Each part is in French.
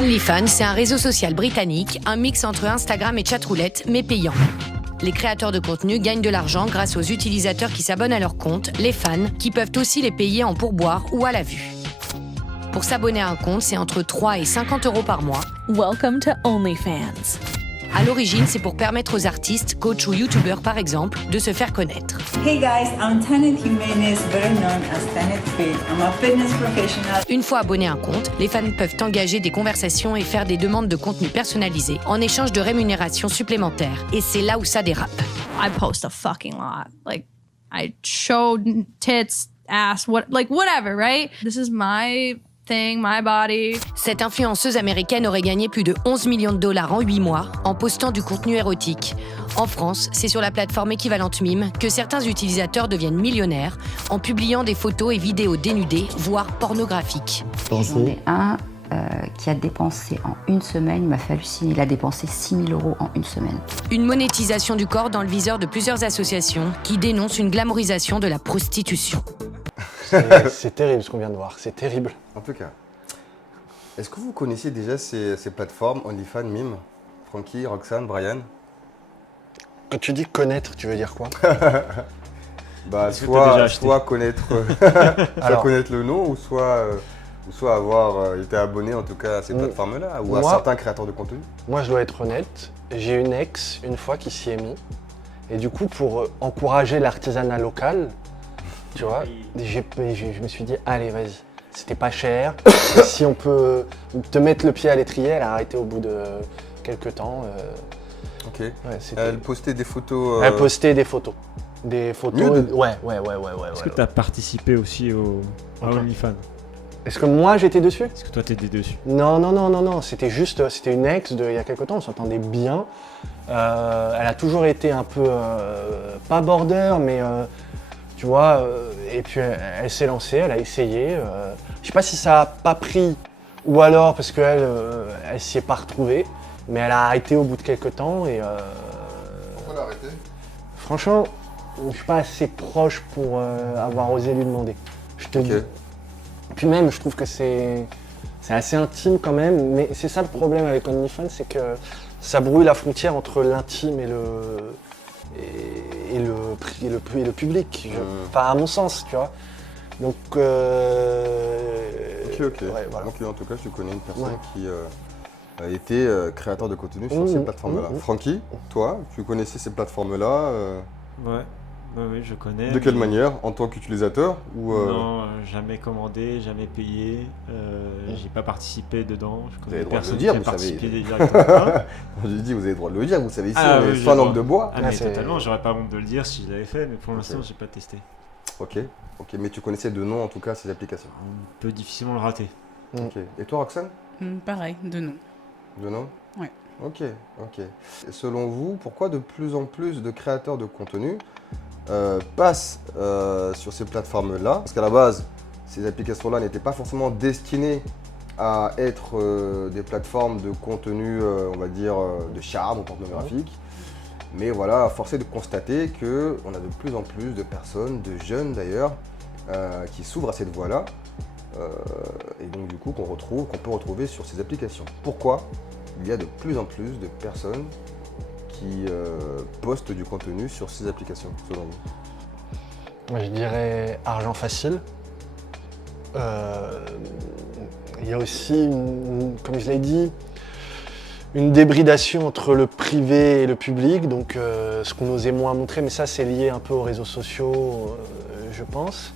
OnlyFans, c'est un réseau social britannique, un mix entre Instagram et chatroulette, mais payant. Les créateurs de contenu gagnent de l'argent grâce aux utilisateurs qui s'abonnent à leur compte, les fans, qui peuvent aussi les payer en pourboire ou à la vue. Pour s'abonner à un compte, c'est entre 3 et 50 € par mois. Welcome to OnlyFans. À l'origine, c'est pour permettre aux artistes, coachs ou youtubeurs par exemple, de se faire connaître. Hey guys, I'm Tanit Jimenez, better known as Tanit Fit. I'm a fitness professional. Une fois abonnés à un compte, les fans peuvent engager des conversations et faire des demandes de contenu personnalisé en échange de rémunérations supplémentaires. Et c'est là où ça dérape. I post a fucking lot. Like, I show tits, ass, whatever, right? This is my thing, my body. Cette influenceuse américaine aurait gagné plus de 11 millions de $ en 8 mois en postant du contenu érotique. En France, c'est sur la plateforme équivalente Mime que certains utilisateurs deviennent millionnaires en publiant des photos et vidéos dénudées, voire pornographiques. J'en ai un qui a dépensé en une semaine, il m'a fait halluciner, il a dépensé 6 000 € en une semaine. Une monétisation du corps dans le viseur de plusieurs associations qui dénoncent une glamourisation de la prostitution. C'est terrible ce qu'on vient de voir, c'est terrible. En tout cas, est-ce que vous connaissiez déjà ces plateformes OnlyFans, Mime, Francky, Roxane, Brian? Quand tu dis connaître, tu veux dire quoi? Bah, soit connaître, connaître le nom, ou soit avoir été abonné en tout cas à ces plateformes-là, ou à certains créateurs de contenu. Moi, je dois être honnête, j'ai une ex, une fois, qui s'y est mis. Et du coup, pour encourager l'artisanat local, tu vois, je me suis dit, allez, vas-y, c'était pas cher. Si on peut te mettre le pied à l'étrier, elle a arrêté au bout de quelques temps. Ok. Ouais, elle postait des photos. Elle postait des photos. Des photos. Nude. Ouais. Est-ce que tu as participé aussi à OnlyFans? Est-ce que moi j'étais dessus? Est-ce que toi t'étais dessus? Non. C'était une ex il y a quelques temps, on s'entendait bien. Elle a toujours été un peu, pas border, mais tu vois, et puis elle s'est lancée, elle a essayé. Je sais pas si ça a pas pris ou alors parce qu'elle elle s'y est pas retrouvée, mais elle a arrêté au bout de quelques temps. Et, Pourquoi elle a arrêté? Franchement, je suis pas assez proche pour avoir osé lui demander. Je te dis. Puis même, je trouve que c'est assez intime quand même, mais c'est ça le problème avec OnlyFans, c'est que ça brouille la frontière entre l'intime et le public, enfin à mon sens, tu vois. Donc, Ok. ouais, voilà. Donc, en tout cas, je connais une personne qui a été créateur de contenu sur ces plateformes-là. Francky, toi, tu connaissais ces plateformes-là Oui, je connais. De quelle manière? En tant qu'utilisateur ou Non, jamais commandé, jamais payé. J'ai pas participé dedans. Je connais personne qui a participé directement. Je dis, vous avez le droit de le dire, vous savez, ici, Ah, on est oui, sans langue de bois. Ah, mais totalement, j'aurais pas honte de le dire si je l'avais fait, mais pour l'instant, j'ai pas testé. Ok, mais tu connaissais de nom en tout cas ces applications. On peut difficilement le rater. Ok. Et toi, Roxane? Pareil, de nom. De nom? Ouais. Ok. Et selon vous, pourquoi de plus en plus de créateurs de contenu passent sur ces plateformes-là? Parce qu'à la base, ces applications-là n'étaient pas forcément destinées à être des plateformes de contenu, on va dire, de charme ou pornographique. Mais voilà, force est de constater qu'on a de plus en plus de personnes, de jeunes d'ailleurs, qui s'ouvrent à cette voie-là. Et donc du coup, qu'on peut retrouver sur ces applications. Pourquoi il y a de plus en plus de personnes qui postent du contenu sur ces applications, selon vous? Moi, je dirais argent facile. Il y a aussi, comme je l'ai dit, une débridation entre le privé et le public, donc ce qu'on osait moins montrer, mais ça c'est lié un peu aux réseaux sociaux, je pense.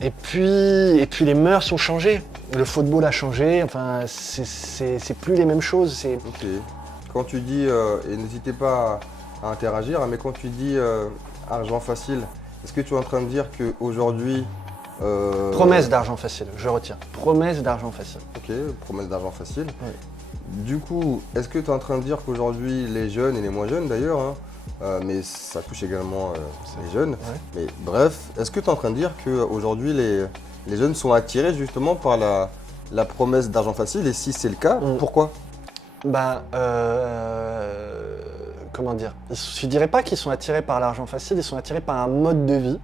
Et puis les mœurs ont changé, le football a changé, enfin c'est plus les mêmes choses. Ok. Quand tu dis, et n'hésitez pas à interagir, mais quand tu dis argent facile, est-ce que tu es en train de dire qu'aujourd'hui... Promesse d'argent facile, je retiens. Promesse d'argent facile. Ok, promesse d'argent facile. Oui. Du coup, est-ce que tu es en train de dire qu'aujourd'hui, les jeunes et les moins jeunes d'ailleurs, mais ça touche également les jeunes, mais bref, est-ce que tu es en train de dire qu'aujourd'hui, les jeunes sont attirés justement par la promesse d'argent facile, et si c'est le cas, pourquoi? Comment dire? Je dirais pas qu'ils sont attirés par l'argent facile, ils sont attirés par un mode de vie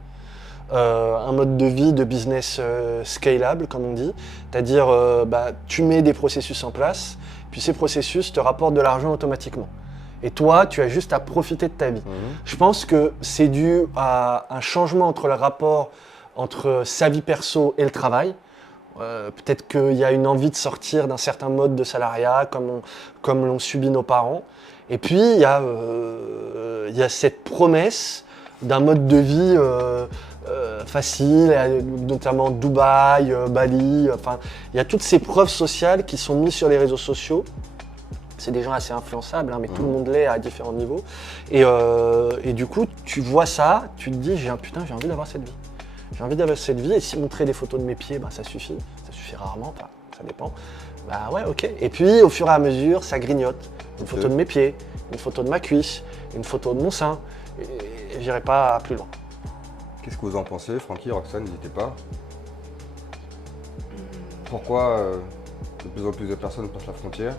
un mode de vie, de business scalable, comme on dit. C'est-à-dire, tu mets des processus en place, puis ces processus te rapportent de l'argent automatiquement. Et toi, tu as juste à profiter de ta vie. Je pense que c'est dû à un changement entre le rapport entre sa vie perso et le travail. Peut-être qu'il y a une envie de sortir d'un certain mode de salariat, comme l'ont subi nos parents. Et puis, il y a cette promesse d'un mode de vie facile, notamment Dubaï, Bali. Enfin, il y a toutes ces preuves sociales qui sont mises sur les réseaux sociaux. C'est des gens assez influençables, hein, mais tout le monde l'est à différents niveaux. Et du coup, tu vois ça, tu te dis, j'ai envie d'avoir cette vie. J'ai envie d'avoir cette vie, et si montrer des photos de mes pieds, ça suffit. Ça suffit rarement, ça dépend. Ouais, ok. Et puis, au fur et à mesure, ça grignote. Une photo de mes pieds, une photo de ma cuisse, une photo de mon sein. Et j'irai pas plus loin. Qu'est-ce que vous en pensez, Francky, Roxane, n'hésitez pas. Pourquoi de plus en plus de personnes passent la frontière?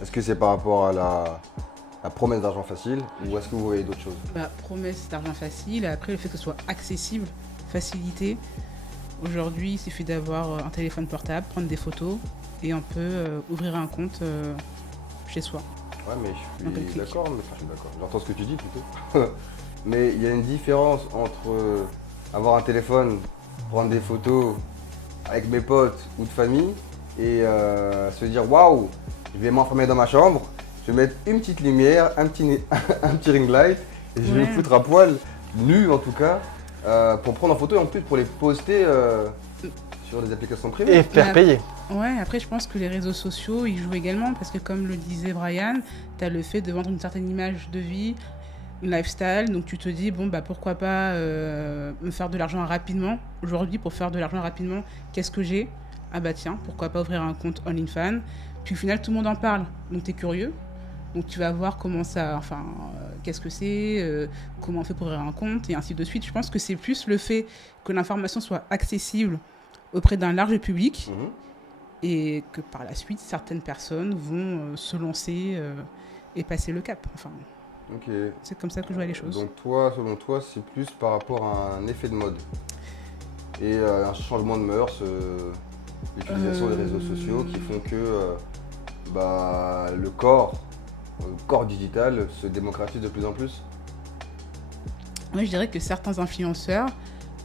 Est-ce que c'est par rapport à la promesse d'argent facile ou est-ce que vous voyez d'autres choses? Promesse d'argent facile, après le fait que ce soit accessible, facilité. Aujourd'hui, il suffit d'avoir un téléphone portable, prendre des photos et on peut ouvrir un compte chez soi. Ouais, mais je suis d'accord, j'entends ce que tu dis plutôt. Mais il y a une différence entre avoir un téléphone, prendre des photos avec mes potes ou de famille et se dire waouh, je vais m'enfermer dans ma chambre, je vais mettre une petite lumière, un petit ring light et je vais me foutre à poil, nu en tout cas, pour prendre en photo et en plus pour les poster sur des applications privées. Et faire payer. Ouais, après je pense que les réseaux sociaux ils jouent également parce que comme le disait Brian, tu as le fait de vendre une certaine image de vie, une lifestyle, donc tu te dis pourquoi pas me faire de l'argent rapidement. Aujourd'hui pour faire de l'argent rapidement, qu'est-ce que j'ai? Tiens, pourquoi pas ouvrir un compte OnlyFans. Puis au final tout le monde en parle, donc tu es curieux. Donc tu vas voir comment ça, qu'est-ce que c'est, comment on fait pour ouvrir un compte et ainsi de suite. Je pense que c'est plus le fait que l'information soit accessible auprès d'un large public et que par la suite certaines personnes vont se lancer et passer le cap. C'est comme ça que je vois les choses. Donc toi, selon toi, c'est plus par rapport à un effet de mode et un changement de mœurs, l'utilisation des réseaux sociaux qui font que le corps digital se démocratise de plus en plus. Oui, je dirais que certains influenceurs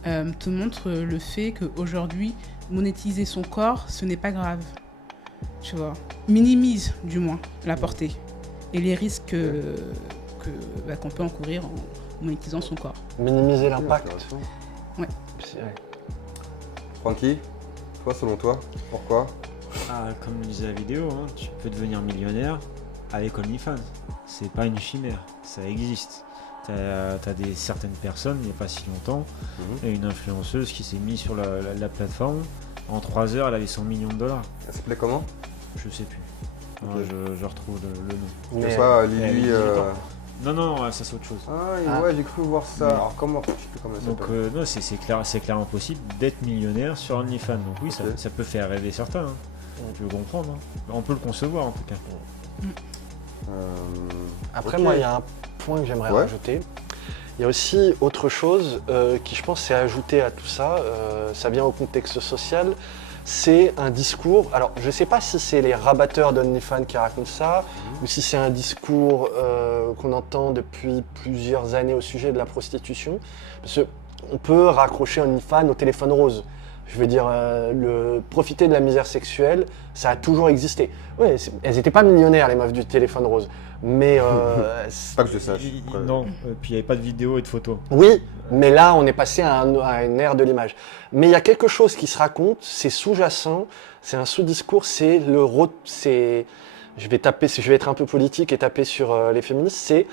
te montrent le fait qu'aujourd'hui, monétiser son corps, ce n'est pas grave. Tu vois, minimise du moins la portée et les risques qu'on peut encourir en monétisant son corps. Minimiser l'impact. Ouais. Francky, toi, selon toi, pourquoi? Comme le disait la vidéo, tu peux devenir millionnaire avec OnlyFans. C'est pas une chimère, ça existe. T'as certaines personnes, il n'y a pas si longtemps, il y a une influenceuse qui s'est mise sur la plateforme. En 3 heures, elle avait 100 millions de dollars. Elle s'appelait comment? Je sais plus. Okay. Je retrouve le nom. C'est ça, Lily. Non, ça c'est autre chose. Ouais, j'ai cru voir ça. Alors comment? Je sais plus comment ça s'appelle. Donc c'est clairement possible d'être millionnaire sur OnlyFans. Donc oui, ça peut faire rêver certains. Je peux comprendre. On peut le concevoir en tout cas. Après, moi, il y a un point que j'aimerais rajouter. Il y a aussi autre chose qui, je pense, s'est ajouté à tout ça. Ça vient au contexte social. C'est un discours. Alors, je ne sais pas si c'est les rabatteurs d'OnlyFans qui racontent ça, ou si c'est un discours qu'on entend depuis plusieurs années au sujet de la prostitution. Parce qu'on peut raccrocher OnlyFans au téléphone rose. Je veux dire, profiter de la misère sexuelle, ça a toujours existé. Oui, elles n'étaient pas millionnaires, les meufs du téléphone rose. Mais. Pas que je sache. Non, puis il n'y avait pas de vidéo et de photos. Oui, mais là, on est passé à une ère de l'image. Mais il y a quelque chose qui se raconte, c'est sous-jacent, c'est un sous-discours, je vais être un peu politique et taper sur les féministes, c'est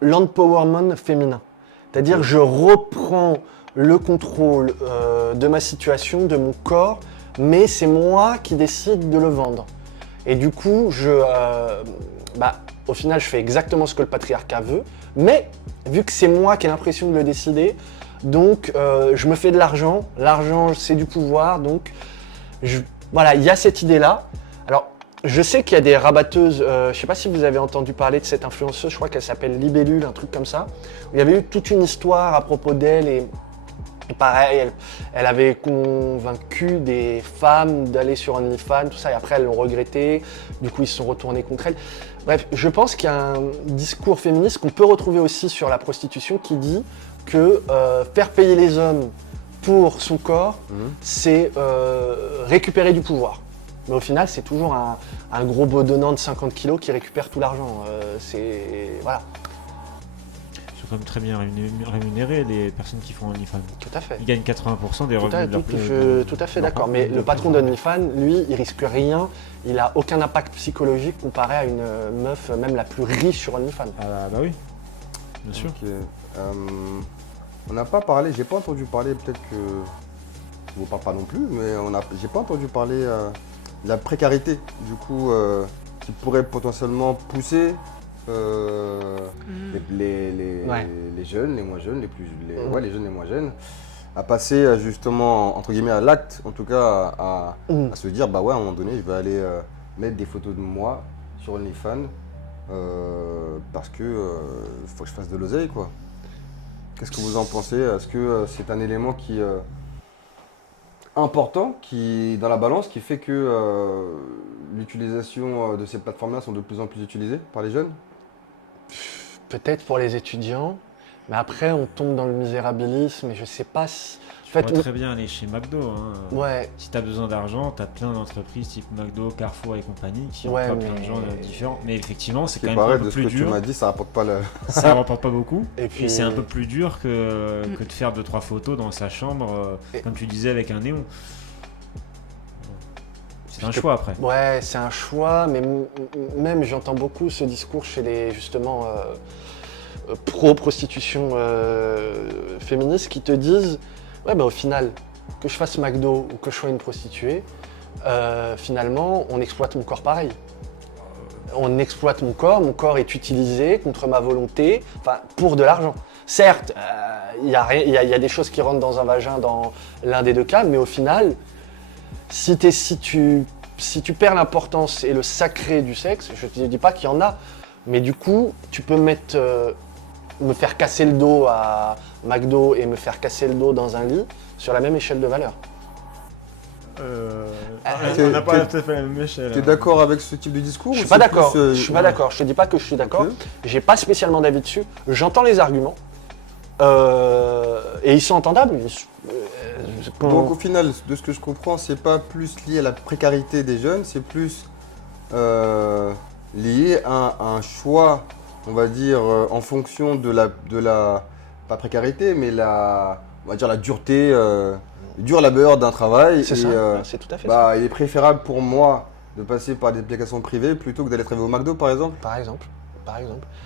l'empowerment féminin. C'est-à-dire, je reprends le contrôle de ma situation, de mon corps, mais c'est moi qui décide de le vendre. Et du coup, au final, je fais exactement ce que le patriarcat veut, mais vu que c'est moi qui ai l'impression de le décider, donc je me fais de l'argent. L'argent, c'est du pouvoir, donc voilà, il y a cette idée-là. Alors, je sais qu'il y a des rabatteuses, je ne sais pas si vous avez entendu parler de cette influenceuse, je crois qu'elle s'appelle Libellule, un truc comme ça. Il y avait eu toute une histoire à propos d'elle et Pareil, elle avait convaincu des femmes d'aller sur OnlyFans, tout ça, et après elles l'ont regretté, du coup ils se sont retournés contre elle. Bref, je pense qu'il y a un discours féministe qu'on peut retrouver aussi sur la prostitution qui dit que faire payer les hommes pour son corps, c'est récupérer du pouvoir. Mais au final, c'est toujours un gros bedonnant de 50 kilos qui récupère tout l'argent. Voilà. Ils sont quand même très bien rémunérés, les personnes qui font OnlyFans. Tout à fait. Ils gagnent 80% des revenus de leur Tout à fait d'accord. Mais le patron d'OnlyFans, lui, il risque rien. Il a aucun impact psychologique comparé à une meuf, même la plus riche sur OnlyFans. Ah bah oui, bien sûr. Ok. On n'a pas parlé, j'ai pas entendu parler, peut-être que je vous parle pas non plus, mais j'ai pas entendu parler de la précarité, du coup, qui pourrait potentiellement pousser les jeunes, les moins jeunes, les jeunes, les moins jeunes, à passer justement, entre guillemets, à l'acte, en tout cas, à se dire, bah ouais, à un moment donné, je vais aller mettre des photos de moi sur OnlyFans, parce que faut que je fasse de l'oseille, quoi. Qu'est-ce que vous en pensez? Est-ce que c'est un élément qui important qui dans la balance qui fait que l'utilisation de ces plateformes-là sont de plus en plus utilisées par les jeunes? Peut-être pour les étudiants, mais après on tombe dans le misérabilisme et je sais pas si... Tu pourrais très bien aller chez McDo. Hein. Ouais. Si tu as besoin d'argent, tu as plein d'entreprises type McDo, Carrefour et compagnie qui Ouais, emploient plein de gens différents. Mais effectivement, c'est quand même pareil, un peu de ce plus que dur. tu m'as dit, ça rapporte pas le... Ça rapporte pas beaucoup. Et puis c'est un peu plus dur que de faire 2-3 photos dans sa chambre, comme tu disais, avec un néon. C'est un choix après. Ouais, c'est un choix, mais même j'entends beaucoup ce discours chez les justement pro-prostitution féministes qui te disent ouais, bah au final, que je fasse McDo ou que je sois une prostituée, finalement, on exploite mon corps pareil. On exploite mon corps est utilisé contre ma volonté, enfin pour de l'argent. Certes, il y a des choses qui rentrent dans un vagin dans l'un des deux cas, mais au final, si tu perds l'importance et le sacré du sexe, je ne te dis pas qu'il y en a, mais du coup, tu peux me faire casser le dos à McDo et me faire casser le dos dans un lit sur la même échelle de valeur. On n'a pas tout à fait la même échelle. Tu es d'accord avec ce type de discours? Je suis pas d'accord. Je suis pas d'accord. Je te dis pas que je suis d'accord. Okay. J'ai pas spécialement d'avis dessus. J'entends les arguments et ils sont entendables. Donc au final, de ce que je comprends, c'est pas plus lié à la précarité des jeunes, c'est plus lié à un choix, on va dire, en fonction de la pas précarité, mais on va dire la dureté, dur labeur d'un travail. C'est ça, c'est tout à fait ça. Il est préférable pour moi de passer par des applications privées plutôt que d'aller travailler au McDo, par exemple. Par exemple.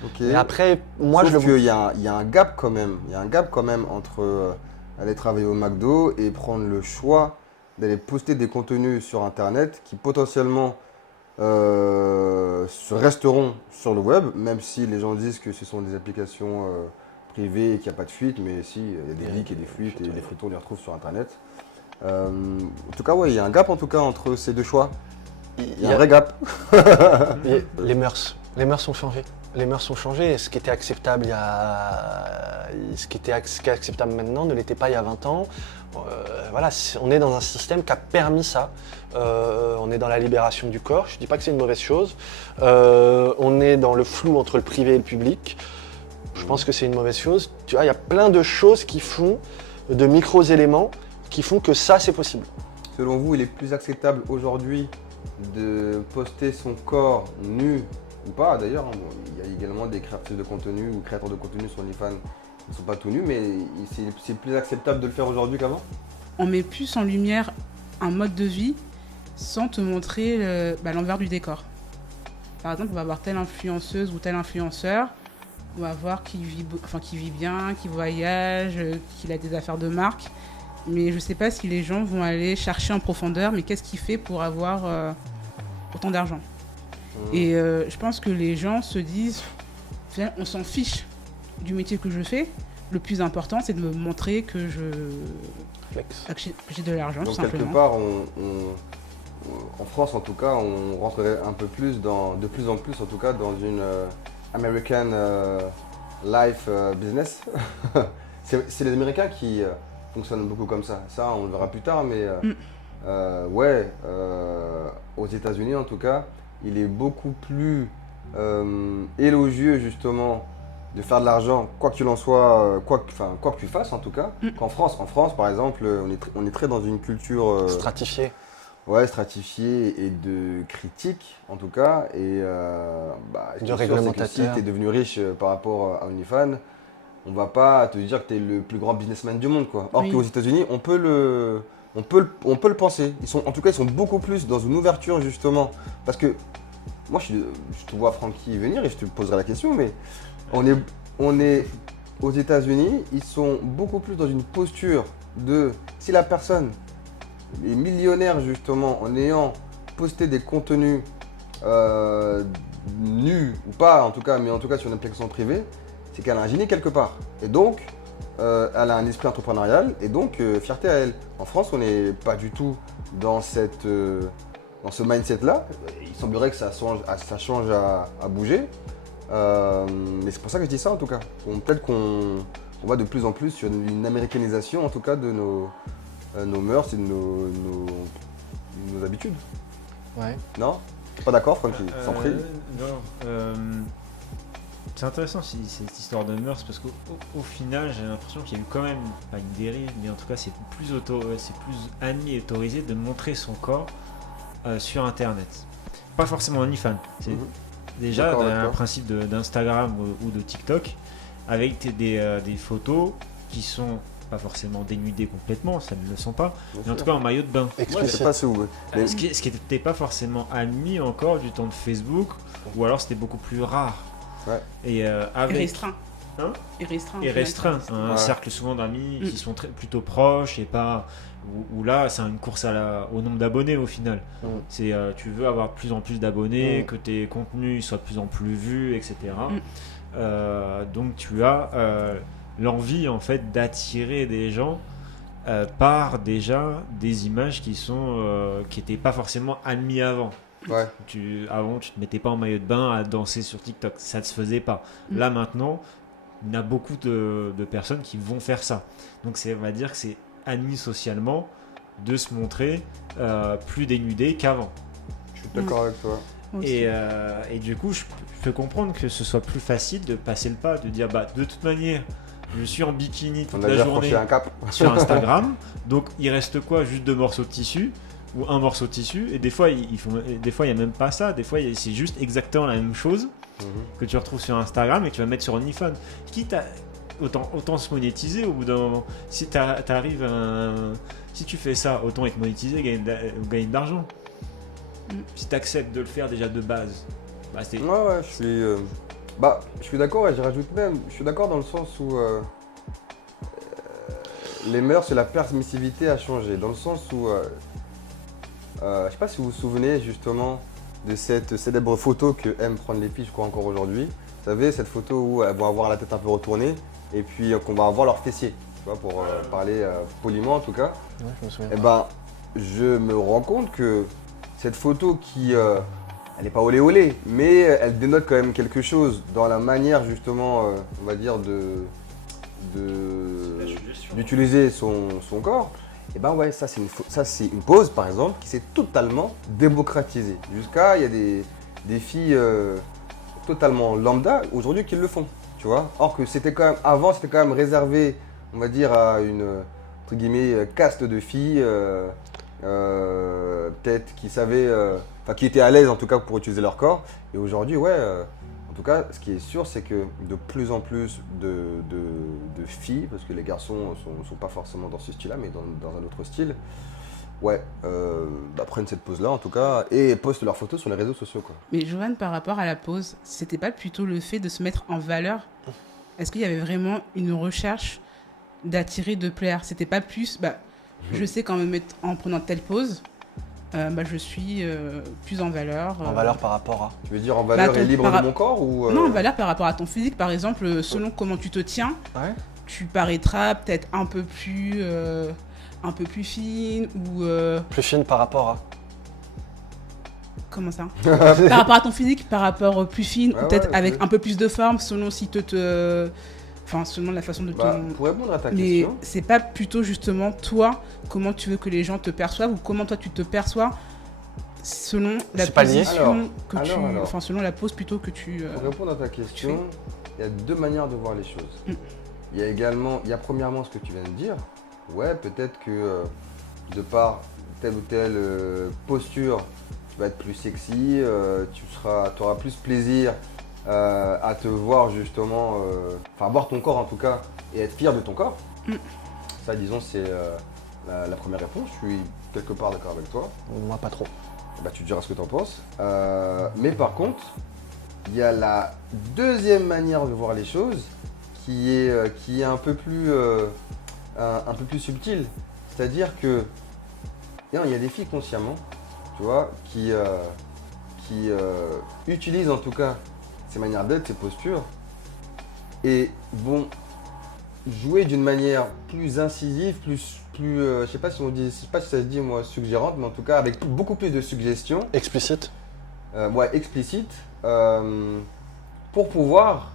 Okay. Mais après, moi, sauf qu'il y a un gap quand même. Il y a un gap quand même entre aller travailler au McDo et prendre le choix d'aller poster des contenus sur Internet qui potentiellement resteront sur le web, même si les gens disent que ce sont des applications privées et qu'il n'y a pas de fuite, mais si, il y a des leaks et des fuites et les photos on les retrouve sur Internet. En tout cas, ouais, il y a un gap en tout cas entre ces deux choix. Il y a un vrai gap. Les mœurs ont changé. Les mœurs ont changé et ce qui était acceptable ce qui est acceptable maintenant ne l'était pas il y a 20 ans. Voilà, on est dans un système qui a permis ça. On est dans la libération du corps. Je ne dis pas que c'est une mauvaise chose. On est dans le flou entre le privé et le public. Je pense que c'est une mauvaise chose. Tu vois, il y a plein de choses qui font, de micro-éléments, qui font que ça, c'est possible. Selon vous, il est plus acceptable aujourd'hui de poster son corps nu ou pas d'ailleurs, hein. Bon, il y a également des créateurs de contenu ou créateurs de contenu sur OnlyFans qui ne sont pas tout nus, mais c'est plus acceptable de le faire aujourd'hui qu'avant? On met plus en lumière un mode de vie sans te montrer l'envers du décor. Par exemple, on va voir telle influenceuse ou tel influenceur, on va voir qui vit bien, qui voyage, qu'il a des affaires de marque, mais je ne sais pas si les gens vont aller chercher en profondeur, mais qu'est-ce qu'il fait pour avoir autant d'argent? Et je pense que les gens se disent, on s'en fiche du métier que je fais. Le plus important, c'est de me montrer que j'ai de l'argent, tout simplement. Donc quelque part, en France en tout cas, on rentrerait un peu plus de plus en plus en tout cas, dans une American life business. C'est les Américains qui fonctionne beaucoup comme ça. Ça, on le verra plus tard, mais aux États-Unis en tout cas, il est beaucoup plus élogieux justement de faire de l'argent, quoi qu'il en soit, quoi que tu fasses en tout cas, qu'en France. En France, par exemple, on est très dans une culture Stratifié. ouais, stratifiée et de critique en tout cas. Et ce qui est sûr, c'est que si tu es devenu riche par rapport à OnlyFans, on va pas te dire que tu es le plus grand businessman du monde, quoi. Or qu'aux États-Unis, on peut le penser. En tout cas, ils sont beaucoup plus dans une ouverture justement. Parce que moi, je te vois Francky venir et je te poserai la question, mais on est aux États-Unis, ils sont beaucoup plus dans une posture de si la personne est millionnaire justement en ayant posté des contenus nus ou pas en tout cas, mais en tout cas sur une application privée, c'est qu'elle a un génie quelque part. Et donc, elle a un esprit entrepreneurial et donc fierté à elle. En France, on n'est pas du tout dans ce mindset-là. Il semblerait que ça change à bouger. Mais c'est pour ça que je dis ça en tout cas. Peut-être qu'on va de plus en plus sur une américanisation en tout cas de nos mœurs et de nos habitudes. Ouais. Non? Pas d'accord, Francky? Sans prie. Non. C'est intéressant cette histoire de mœurs parce qu'au final j'ai l'impression qu'il y a eu quand même, pas une dérive, mais en tout cas c'est plus admis et autorisé de montrer son corps sur internet. Pas forcément OnlyFans. Déjà un principe d'Instagram ou de TikTok avec des photos qui sont pas forcément dénudées complètement, ça ne le sont pas, mais en tout cas en maillot de bain. C'est pas ce qui n'était pas forcément admis encore du temps de Facebook, ou alors c'était beaucoup plus rare. Ouais. Et restreint. Hein Et restreint. Un cercle souvent d'amis qui sont plutôt proches et pas où là c'est une course au nombre d'abonnés au final. C'est tu veux avoir de plus en plus d'abonnés, que tes contenus soient de plus en plus vus, etc. Donc tu as l'envie en fait d'attirer des gens par déjà des images qui n'étaient pas forcément admis avant. Ouais. Avant, tu te mettais pas en maillot de bain à danser sur TikTok, ça ne se faisait pas. Là maintenant, il y a beaucoup de personnes qui vont faire ça. Donc on va dire que c'est admis socialement de se montrer plus dénudé qu'avant. Je suis d'accord avec toi. Et du coup, je peux comprendre que ce soit plus facile de passer le pas, de dire de toute manière, je suis en bikini toute la journée sur Instagram, donc il reste quoi? Juste 2 morceaux de tissu ou un morceau de tissu, et des fois il n'y a même pas ça, des fois c'est juste exactement la même chose que tu retrouves sur Instagram et que tu vas mettre sur OnlyFans. Quitte à autant se monétiser au bout d'un moment. Si si tu fais ça, autant être monétisé, gagner de l'argent. Si tu acceptes de le faire déjà de base, je suis d'accord, et je rajoute même, je suis d'accord dans le sens où les mœurs et la permissivité a changé, dans le sens où je sais pas si vous vous souvenez justement de cette célèbre photo que aiment prendre les filles, je crois encore aujourd'hui. Vous savez, cette photo où elles vont avoir la tête un peu retournée et puis qu'on va avoir leurs fessiers, tu vois, pour parler poliment en tout cas. Ouais, je me souviens. Et je me rends compte que cette photo qui, elle n'est pas olé olé, mais elle dénote quand même quelque chose dans la manière justement, on va dire, d'utiliser son corps. Et ça c'est une pose par exemple qui s'est totalement démocratisée. Jusqu'à il y a des filles totalement lambda aujourd'hui qui le font, tu vois. Or que c'était quand même réservé, on va dire, à une entre guillemets caste de filles peut-être qui savaient, qui étaient à l'aise en tout cas pour utiliser leur corps. Et aujourd'hui en tout cas, ce qui est sûr, c'est que de plus en plus de filles, parce que les garçons ne sont pas forcément dans ce style-là, mais dans un autre style, prennent cette pose-là en tout cas, et postent leurs photos sur les réseaux sociaux, quoi. Mais Johan, par rapport à la pose, c'était pas plutôt le fait de se mettre en valeur? Est-ce qu'il y avait vraiment une recherche d'attirer, de plaire? C'était pas plus, je sais en prenant telle pose, je suis plus en valeur. En valeur par rapport à? Tu veux dire en valeur et libre de mon corps ou Non, en valeur par rapport à ton physique. Par exemple, selon comment tu te tiens, tu paraîtras peut-être un peu plus fine ou... Plus fine par rapport à? Comment ça? Par rapport à ton physique, par rapport plus fine, ou peut-être avec un peu plus de forme, selon si Enfin, selon la façon de Pour répondre à ta Mais question, c'est pas plutôt justement toi, comment tu veux que les gens te perçoivent ou comment toi tu te perçois selon la C'est pas lié. position que tu... Alors. Enfin, selon la pose plutôt que tu... pour répondre à ta question, il y a deux manières de voir les choses. Il y a premièrement ce que tu viens de dire. Ouais, peut-être que de par telle ou telle posture, tu vas être plus sexy, tu auras plus plaisir à te voir justement, enfin voir ton corps en tout cas, et être fier de ton corps. Ça, disons, c'est la première réponse. Je suis quelque part d'accord avec toi. Moi, pas trop. Bah, tu diras ce que tu en penses. Mais par contre, il y a la deuxième manière de voir les choses qui est un peu plus subtile. C'est-à-dire que il y a des filles consciemment, tu vois, qui utilisent en tout cas ces manières d'être, ces postures, et vont jouer d'une manière plus incisive, plus je sais pas si ça se dit moi suggérante, mais en tout cas avec beaucoup plus de suggestions. Explicite. Explicite, pour pouvoir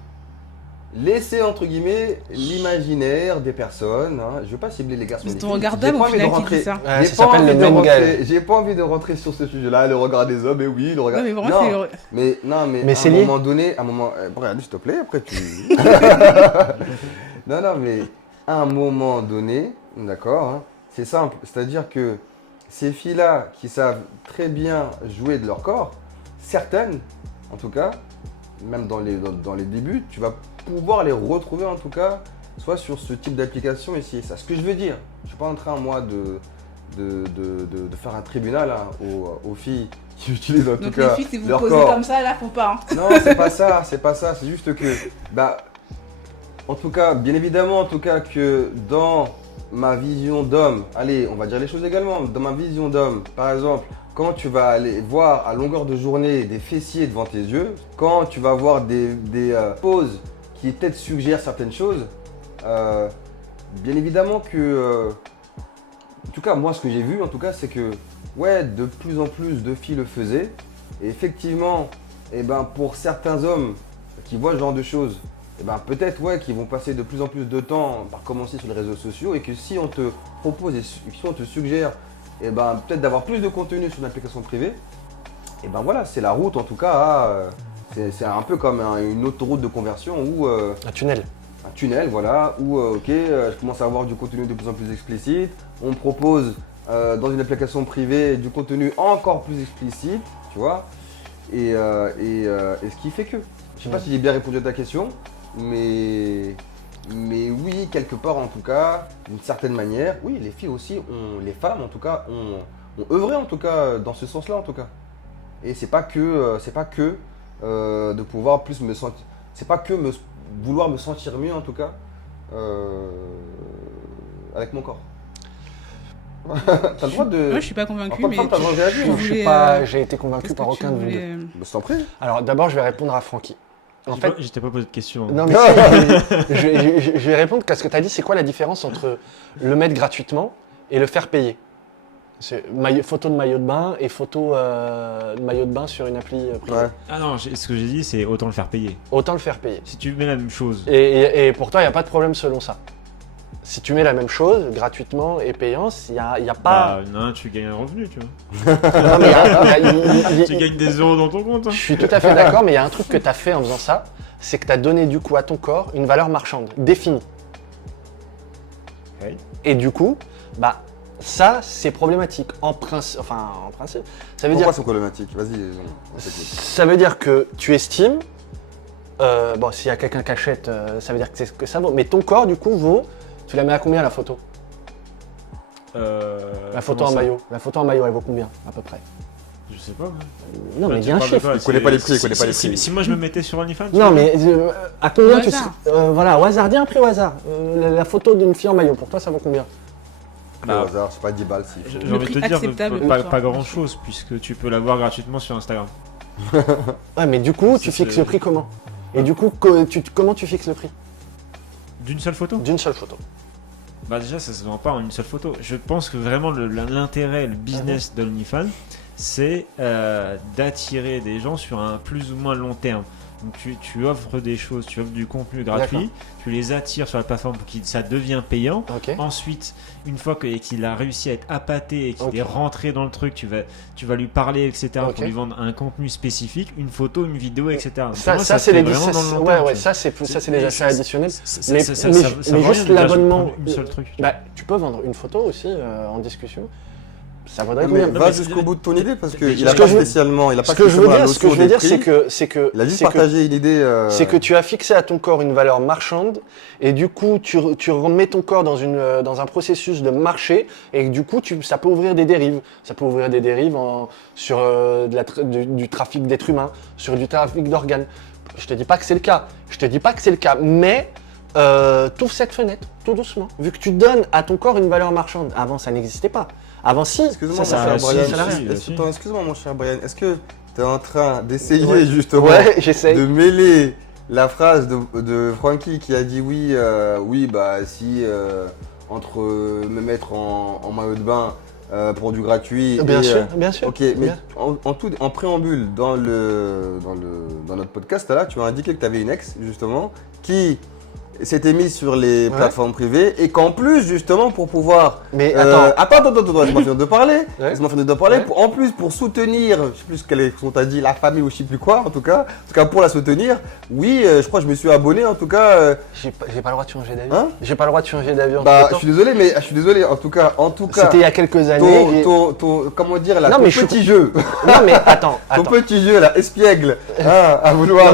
laisser entre guillemets l'imaginaire des personnes. Hein. Je veux pas cibler les garçons. C'est ton regard d'homme au final qui dit ça. Ouais, ça s'appelle le Mengal. J'ai pas envie de rentrer sur ce sujet-là, le regard des hommes, et oui, le regard. Ouais, mais vraiment, mais c'est à un lié. moment donné, regarde s'il te plaît, après tu. non, mais à un moment donné, d'accord, hein, c'est simple, c'est-à-dire que ces filles-là qui savent très bien jouer de leur corps, certaines, en tout cas, même dans les débuts, tu vas pouvoir les retrouver en tout cas, soit sur ce type d'application ici et ça. Ce que je veux dire, je ne suis pas en train moi de faire un tribunal hein, aux filles qui utilisent en tout cas les filles, si vous leur posez corps. comme ça, là, faut pas. Hein. Non, c'est pas ça, c'est juste que, en tout cas, bien évidemment, en tout cas que dans ma vision d'homme, allez, on va dire les choses également, dans ma vision d'homme, par exemple, quand tu vas aller voir à longueur de journée des fessiers devant tes yeux, quand tu vas voir des poses qui peut-être suggèrent certaines choses, bien évidemment que, en tout cas moi ce que j'ai vu en tout cas c'est que ouais de plus en plus de filles le faisaient et effectivement pour certains hommes qui voient ce genre de choses, peut-être ouais qu'ils vont passer de plus en plus de temps par commencer sur les réseaux sociaux et que si on te propose et si on te suggère peut-être d'avoir plus de contenu sur une application privée, voilà, c'est la route en tout cas c'est un peu comme une autoroute de conversion où Un tunnel. un tunnel, voilà, où je commence à avoir du contenu de plus en plus explicite, on me propose dans une application privée du contenu encore plus explicite, tu vois, et ce qui fait que, je sais pas si j'ai bien répondu à ta question, mais oui, quelque part en tout cas, d'une certaine manière, oui, les filles aussi, les femmes en tout cas, ont œuvré en tout cas dans ce sens-là en tout cas. Et c'est pas que de pouvoir plus me sentir, c'est pas que vouloir me sentir mieux en tout cas avec mon corps. T'as le droit de. Moi, je suis pas convaincue, En mais tant que femme, t'as le droit de réagir, hein. Je suis pas, j'ai été convaincu Qu'est-ce par que tu aucun de vous deux. voulais, Je t'en prie. Alors d'abord, je vais répondre à Francky. En fait, Je t'ai pas posé de question. non mais si, je vais répondre parce que tu as dit c'est quoi la différence entre le mettre gratuitement et le faire payer. C'est photo de maillot de bain et photo de maillot de bain sur une appli privée. Ouais. Ah non, ce que j'ai dit, c'est autant le faire payer. Autant le faire payer. Si tu mets la même chose, Et pour toi, il n'y a pas de problème selon ça. Si tu mets la même chose gratuitement et payant, il n'y a pas... non, tu gagnes un revenu, tu vois. Non, mais Tu gagnes des euros dans ton compte. Hein. Je suis tout à fait d'accord, mais il y a un truc que tu as fait en faisant ça, c'est que tu as donné du coup à ton corps une valeur marchande définie. Oui. Et du coup, ça, c'est problématique. En principe, ça veut Pourquoi dire... c'est problématique? Vas-y, on t'écoute. Ça veut dire que tu estimes, s'il y a quelqu'un qui achète, ça veut dire que c'est ce que ça vaut. Mais ton corps, du coup, vaut, tu la mets à combien la photo? La photo en maillot. La photo en maillot, elle vaut combien, à peu près? Je sais pas. Non, mais Tu dis un parles de chiffre. quoi? Il connaît pas les prix, il Si- connaît pas les si- prix. Si moi je me mettais sur OnlyFans, tu Non, vois, mais à combien Au tu hasard. serais... voilà, au hasard, dis un prix au hasard. La photo d'une fille en maillot, pour toi, ça vaut combien? Au hasard, c'est pas 10 balles si. j'ai Le envie de te prix dire acceptable pour pas toi. grand chose, puisque tu peux l'avoir gratuitement sur Instagram. Ouais, mais du coup, tu C'est- fixes le prix comment? Et du coup, comment tu fixes le prix? D'une seule photo? D'une seule photo. Bah déjà ça se vend pas en une seule photo. Je pense que vraiment l'intérêt, le business d'OnlyFans, c'est d'attirer des gens sur un plus ou moins long terme. Donc tu offres des choses, tu offres du contenu gratuit, tu les attires sur la plateforme pour que ça devient payant. Ensuite, une fois qu'il a réussi à être appâté et qu'il est rentré dans le truc, tu vas lui parler, etc. pour lui vendre un contenu spécifique, une photo, une vidéo, etc. Ça c'est les ça c'est les achats additionnels. Mais juste l'abonnement, tu peux vendre une photo aussi en discussion. Ça vaudrait mais combien? va jusqu'au bout de ton idée parce qu'il a pas spécialement, ce que je veux dire, c'est que il a juste partagé une idée. C'est que tu as fixé à ton corps une valeur marchande et du coup tu remets ton corps dans un processus de marché et du coup ça peut ouvrir des dérives. Ça peut ouvrir des dérives sur du trafic d'êtres humains, sur du trafic d'organes. Je te dis pas que c'est le cas, mais t'ouvres cette fenêtre tout doucement. Vu que tu donnes à ton corps une valeur marchande. Avant ça n'existait pas. Avant si, excuse-moi mon cher Brian, est-ce que tu es en train d'essayer justement de mêler la phrase de Francky qui a dit oui, si entre me mettre en maillot de bain pour du gratuit. Bien sûr. Ok, mais en préambule dans notre podcast là, tu as indiqué que tu avais une ex justement qui s'était mise sur les plateformes privées et qu'en plus justement pour pouvoir attends laisse-moi finir de parler pour soutenir, je sais plus qu'on t'a dit, la famille ou je sais plus quoi, en tout cas pour la soutenir, je crois que je me suis abonné en tout cas. J'ai pas le droit de changer d'avis. J'ai pas le droit de changer d'avis. Je suis désolé en tout cas c'était il y a quelques années. Comment dire là, petit jeu. Non mais attends. Ton petit jeu là, espiègle, à vouloir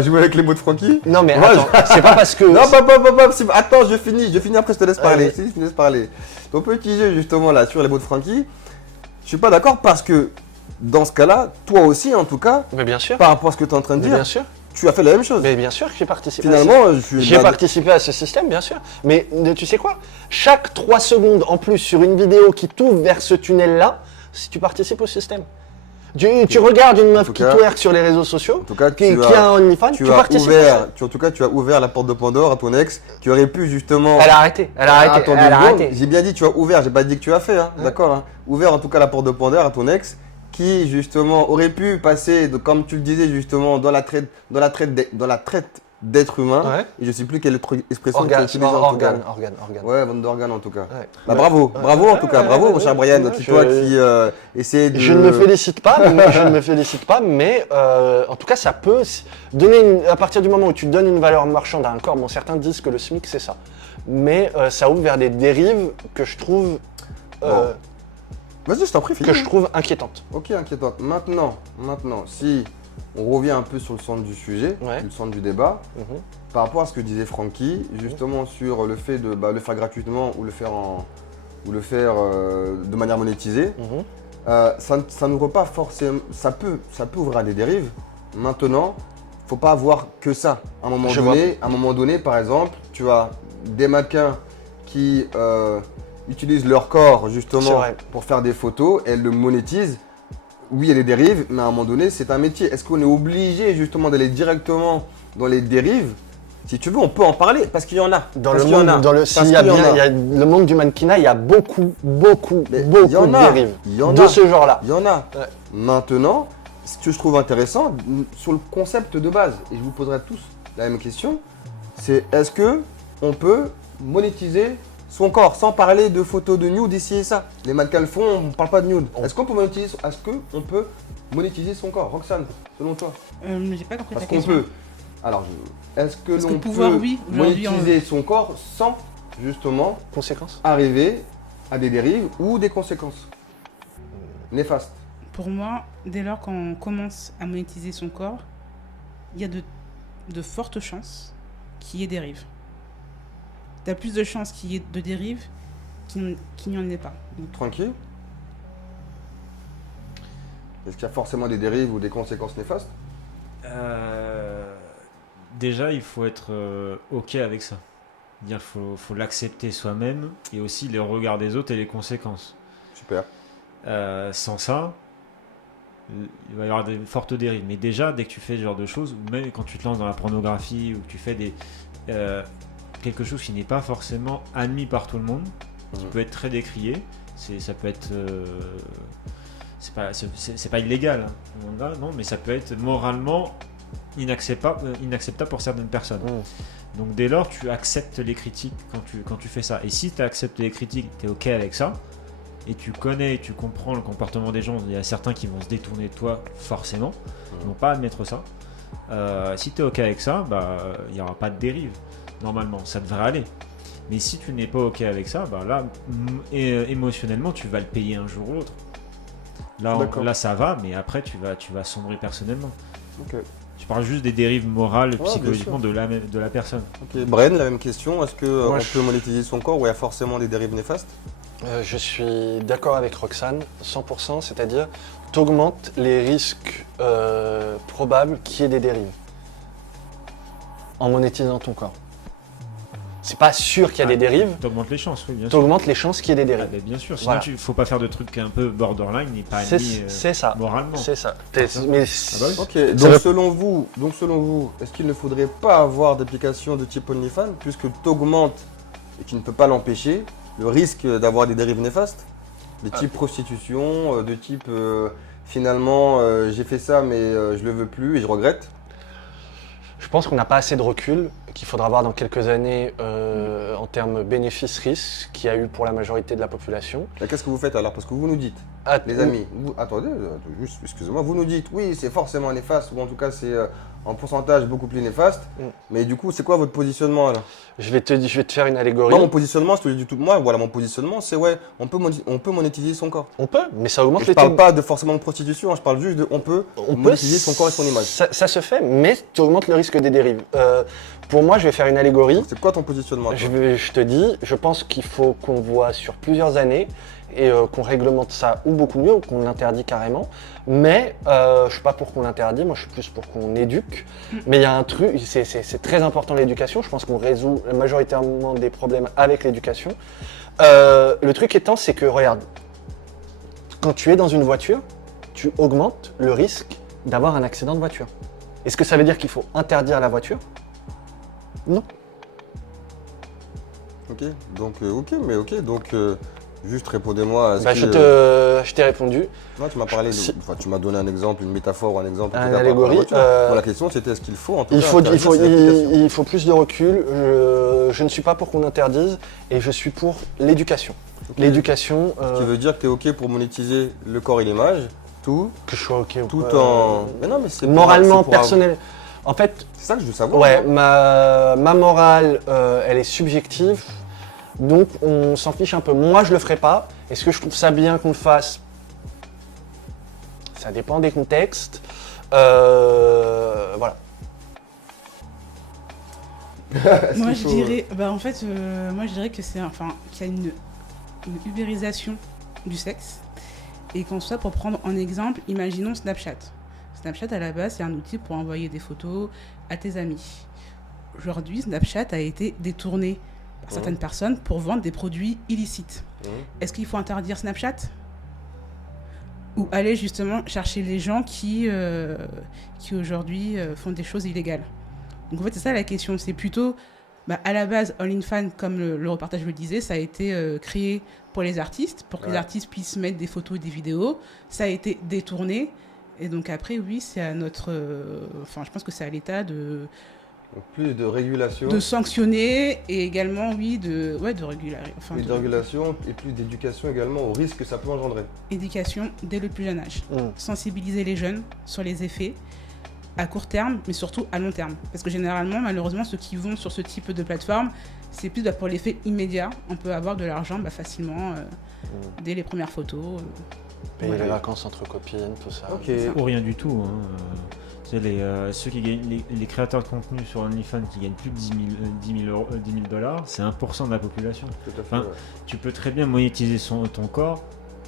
jouer avec les mots de Francky. Non mais attends, c'est pas parce que non, attends, je finis après, je te laisse parler. Ton petit jeu justement là sur les mots de Francky, je suis pas d'accord parce que dans ce cas-là, toi aussi en tout cas, mais bien sûr, par rapport à ce que tu es en train de dire, bien sûr, tu as fait la même chose. Mais bien sûr que j'ai participé. Finalement, j'ai participé à ce système, bien sûr. Mais tu sais quoi? Chaque 3 secondes en plus sur une vidéo qui t'ouvre vers ce tunnel-là, si tu participes au système. Tu regardes une meuf qui twerk sur les réseaux sociaux, qui a un OnlyFans, tu participes. En tout cas, tu as ouvert la porte de Pandore à ton ex, qui aurait pu justement. Elle a arrêté. J'ai bien dit, tu as ouvert, j'ai pas dit que tu as fait, d'accord. Ouvert en tout cas la porte de Pandore à ton ex, qui justement aurait pu passer, comme tu le disais justement, dans la traite d'êtres humains. Et je sais plus quelle expression tu utilises en tout cas. Organe. Ouais, vente d'organes en tout cas. Bravo en tout cas, bravo mon cher Brian, toi qui essaie de. Je ne me félicite pas, mais en tout cas ça peut donner à partir du moment où tu donnes une valeur marchande à un corps. Bon, certains disent que le SMIC c'est ça, mais ça ouvre vers des dérives que je trouve. Vas-y, je t'en prie. Que je trouve inquiétantes. Ok, inquiétante. Maintenant, si on revient un peu sur le centre du sujet, le centre du débat, par rapport à ce que disait Francky, justement sur le fait de le faire gratuitement ou le faire de manière monétisée, ça n'ouvre pas forcément, ça peut ouvrir à des dérives. Maintenant, faut pas avoir que ça. À un moment donné, par exemple, tu as des mannequins qui utilisent leur corps justement pour faire des photos, elles le monétisent. Oui, il y a des dérives, mais à un moment donné, c'est un métier. Est-ce qu'on est obligé justement d'aller directement dans les dérives? Si tu veux, on peut en parler parce qu'il y en a. Le monde du mannequinat, il y a beaucoup de dérives de ce genre-là. Il y en a. Maintenant, ce que je trouve intéressant sur le concept de base, et je vous poserai tous la même question, c'est est-ce que on peut monétiser son corps sans parler de photos de nude ici et ça? Les mannequins le font, on ne parle pas de nude. Est-ce qu'on peut monétiser son corps, Roxane, selon toi? J'ai pas compris ta question. Parce qu'on peut. Alors, est-ce que l'on peut monétiser son corps sans justement arriver à des dérives ou des conséquences néfastes? Pour moi, dès lors qu'on commence à monétiser son corps, il y a de fortes chances qu'il y ait dérive. Tu as plus de chances qu'il y ait de dérive qu'il n'y en ait pas. Tranquille. Est-ce qu'il y a forcément des dérives ou des conséquences néfastes? Déjà, il faut être OK avec ça. Il faut l'accepter soi-même et aussi les regards des autres et les conséquences. Super. Sans ça, il va y avoir de fortes dérives. Mais déjà, dès que tu fais ce genre de choses, ou même quand tu te lances dans la pornographie ou que tu fais quelque chose qui n'est pas forcément admis par tout le monde, qui peut être très décrié, ça peut être c'est pas illégal, hein, loin de là, non, mais ça peut être moralement inacceptable pour certaines personnes. Donc dès lors, tu acceptes les critiques quand tu fais ça. Et si tu acceptes les critiques, tu es OK avec ça, et tu connais, tu comprends le comportement des gens, il y a certains qui vont se détourner de toi forcément, ils vont pas admettre ça. Si tu es OK avec ça, il n'y aura pas de dérive. Normalement, ça devrait aller. Mais si tu n'es pas OK avec ça, là, émotionnellement, tu vas le payer un jour ou l'autre. Là, ça va, mais après, tu vas sombrer personnellement. Ok. Tu parles juste des dérives morales, psychologiquement de la personne. Ok. Brian, la même question. Est-ce qu'on peut monétiser son corps ou il y a forcément des dérives néfastes? Je suis d'accord avec Roxane, 100%, c'est-à-dire tu augmentes les risques probables qu'il y ait des dérives en monétisant ton corps. C'est pas sûr qu'il y a des dérives. T'augmentes les chances, oui, bien sûr. T'augmentes les chances qu'il y ait des dérives. Bien sûr, sinon il faut pas faire de trucs un peu borderline et pas admis moralement. C'est ça. Ok, donc selon vous, est-ce qu'il ne faudrait pas avoir d'application de type OnlyFans puisque tu augmentes, et tu ne peux pas l'empêcher, le risque d'avoir des dérives néfastes? De type prostitution, de type finalement j'ai fait ça mais je le veux plus et je regrette? Je pense qu'on n'a pas assez de recul, qu'il faudra voir dans quelques années en termes bénéfices-risques qu'il y a eu pour la majorité de la population. Qu'est-ce que vous faites alors? Parce que vous nous dites, les amis, attendez, juste excusez-moi, vous nous dites oui c'est forcément néfaste ou en tout cas c'est en pourcentage beaucoup plus néfaste, mais du coup c'est quoi votre positionnement alors? Je vais te faire une allégorie. Moi mon positionnement, je te le dis tout moi, voilà mon positionnement c'est on peut monétiser son corps. On peut, mais ça augmente les taux. Je parle pas de forcément de prostitution, hein, je parle juste de on peut monétiser son corps et son image. Ça se fait, mais tu augmentes le risque des dérives. Pour moi, je vais faire une allégorie. C'est quoi ton positionnement? Je te dis, je pense qu'il faut qu'on voit sur plusieurs années et qu'on réglemente ça ou beaucoup mieux ou qu'on l'interdit carrément. Mais je suis pas pour qu'on l'interdit, moi je suis plus pour qu'on éduque. Mais il y a un truc, c'est très important l'éducation. Je pense qu'on résout majoritairement des problèmes avec l'éducation. Le truc étant, c'est que regarde, quand tu es dans une voiture, tu augmentes le risque d'avoir un accident de voiture. Est-ce que ça veut dire qu'il faut interdire la voiture? Non. Ok, donc juste répondez-moi. Je t'ai répondu. Non, tu m'as parlé, tu m'as donné un exemple, une métaphore ou un exemple. Une allégorie. La question c'était est-ce qu'il faut il faut plus de recul. Je ne suis pas pour qu'on interdise et je suis pour l'éducation. Okay. L'éducation. Ce qui veut dire que tu es ok pour monétiser le corps et l'image, tout. Que je sois ok. Tout en. Mais non, mais c'est moralement personnel. En fait, c'est ça que je veux savoir. Ouais, ma morale, elle est subjective, donc on s'en fiche un peu. Moi, je le ferai pas. Est-ce que je trouve ça bien qu'on le fasse? Ça dépend des contextes. Voilà. Moi, je dirais, moi, je dirais que qu'il y a une ubérisation du sexe, et qu'en soit, pour prendre en exemple, imaginons Snapchat. Snapchat, à la base, c'est un outil pour envoyer des photos à tes amis. Aujourd'hui, Snapchat a été détourné par certaines personnes pour vendre des produits illicites. Est-ce qu'il faut interdire Snapchat? Ou aller justement chercher les gens qui aujourd'hui font des choses illégales? Donc en fait, c'est ça la question. C'est plutôt, à la base, OnlyFans, comme le reportage le disait, ça a été créé pour les artistes, pour que les artistes puissent mettre des photos et des vidéos. Ça a été détourné. Et donc après, oui, c'est à notre... je pense que c'est à l'État de... Donc plus de régulation. De sanctionner et également, oui, de régulariser. Plus de régulation et plus d'éducation également au risque que ça peut engendrer. Éducation dès le plus jeune âge. Sensibiliser les jeunes sur les effets à court terme, mais surtout à long terme. Parce que généralement, malheureusement, ceux qui vont sur ce type de plateforme, c'est plus pour l'effet immédiat. On peut avoir de l'argent facilement dès les premières photos. Payer les vacances entre copines, tout ça. Okay. Ou rien du tout. Ceux qui gagnent, les créateurs de contenu sur OnlyFans qui gagnent plus de 10 000 $, c'est 1% de la population. Tout à fait, Tu peux très bien monétiser ton corps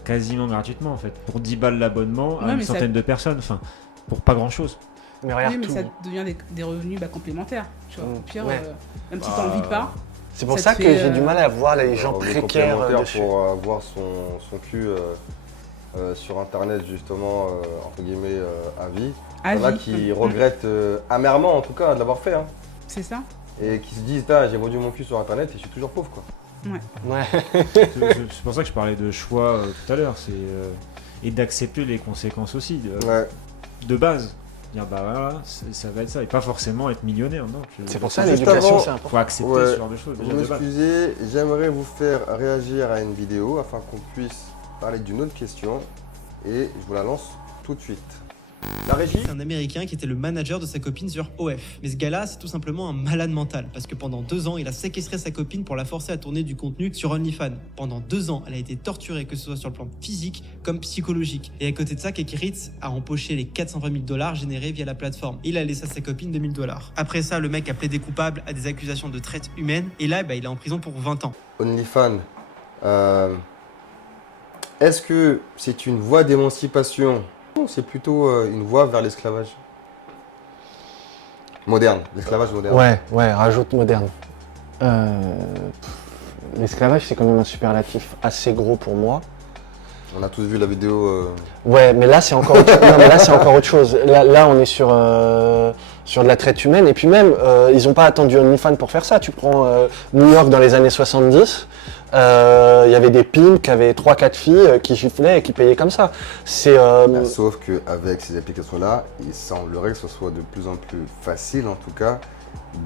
quasiment gratuitement en fait, pour 10 balles l'abonnement à une centaine de personnes, pour pas grand chose. Mais regarde, mais ça devient des revenus complémentaires. Tu vois, au pire, même si tu n'en vis pas. C'est pour ça que j'ai du mal à voir les gens précaires dessus. Pour avoir son cul sur internet justement, entre guillemets, à vie. Il y en a qui regrettent amèrement en tout cas de l'avoir fait. Hein. C'est ça. Et qui se disent, j'ai vendu mon cul sur internet et je suis toujours pauvre quoi. Ouais. C'est pour ça que je parlais de choix tout à l'heure. et d'accepter les conséquences aussi Ouais. de base. Dire bah voilà, ça va être ça et pas forcément être millionnaire, non. C'est pour ça Juste l'éducation, avant- c'est important. Faut accepter Ouais. ce genre de choses. Vous Déjà de base. m'excusez, j'aimerais vous faire réagir à une vidéo afin qu'on puisse parler d'une autre question et je vous la lance tout de suite. La régie. C'est un Américain qui était le manager de sa copine sur OF. Mais ce gars-là, c'est tout simplement un malade mental. Parce que pendant 2 ans, il a séquestré sa copine pour la forcer à tourner du contenu sur OnlyFans. Pendant 2 ans, elle a été torturée, que ce soit sur le plan physique comme psychologique. Et à côté de ça, Kekiritz a empoché les 420 000 $ générés via la plateforme. Il a laissé à sa copine 2 000 $. Après ça, le mec a plaidé coupable à des accusations de traite humaine. Et là, il est en prison pour 20 ans. OnlyFans, est-ce que c'est une voie d'émancipation ou c'est plutôt une voie vers l'esclavage moderne, l'esclavage moderne? Ouais, rajoute moderne. L'esclavage, c'est quand même un superlatif assez gros pour moi. On a tous vu la vidéo. Ouais, mais là, c'est encore autre chose. Non, mais là, c'est encore autre chose. Là, on est sur de la traite humaine. Et puis même, ils n'ont pas attendu OnlyFans pour faire ça. Tu prends New York dans les années 70, il y avait des pimps qui avaient 3-4 filles qui giflaient et qui payaient comme ça. C'est, Sauf qu'avec ces applications-là, il semblerait que ce soit de plus en plus facile, en tout cas,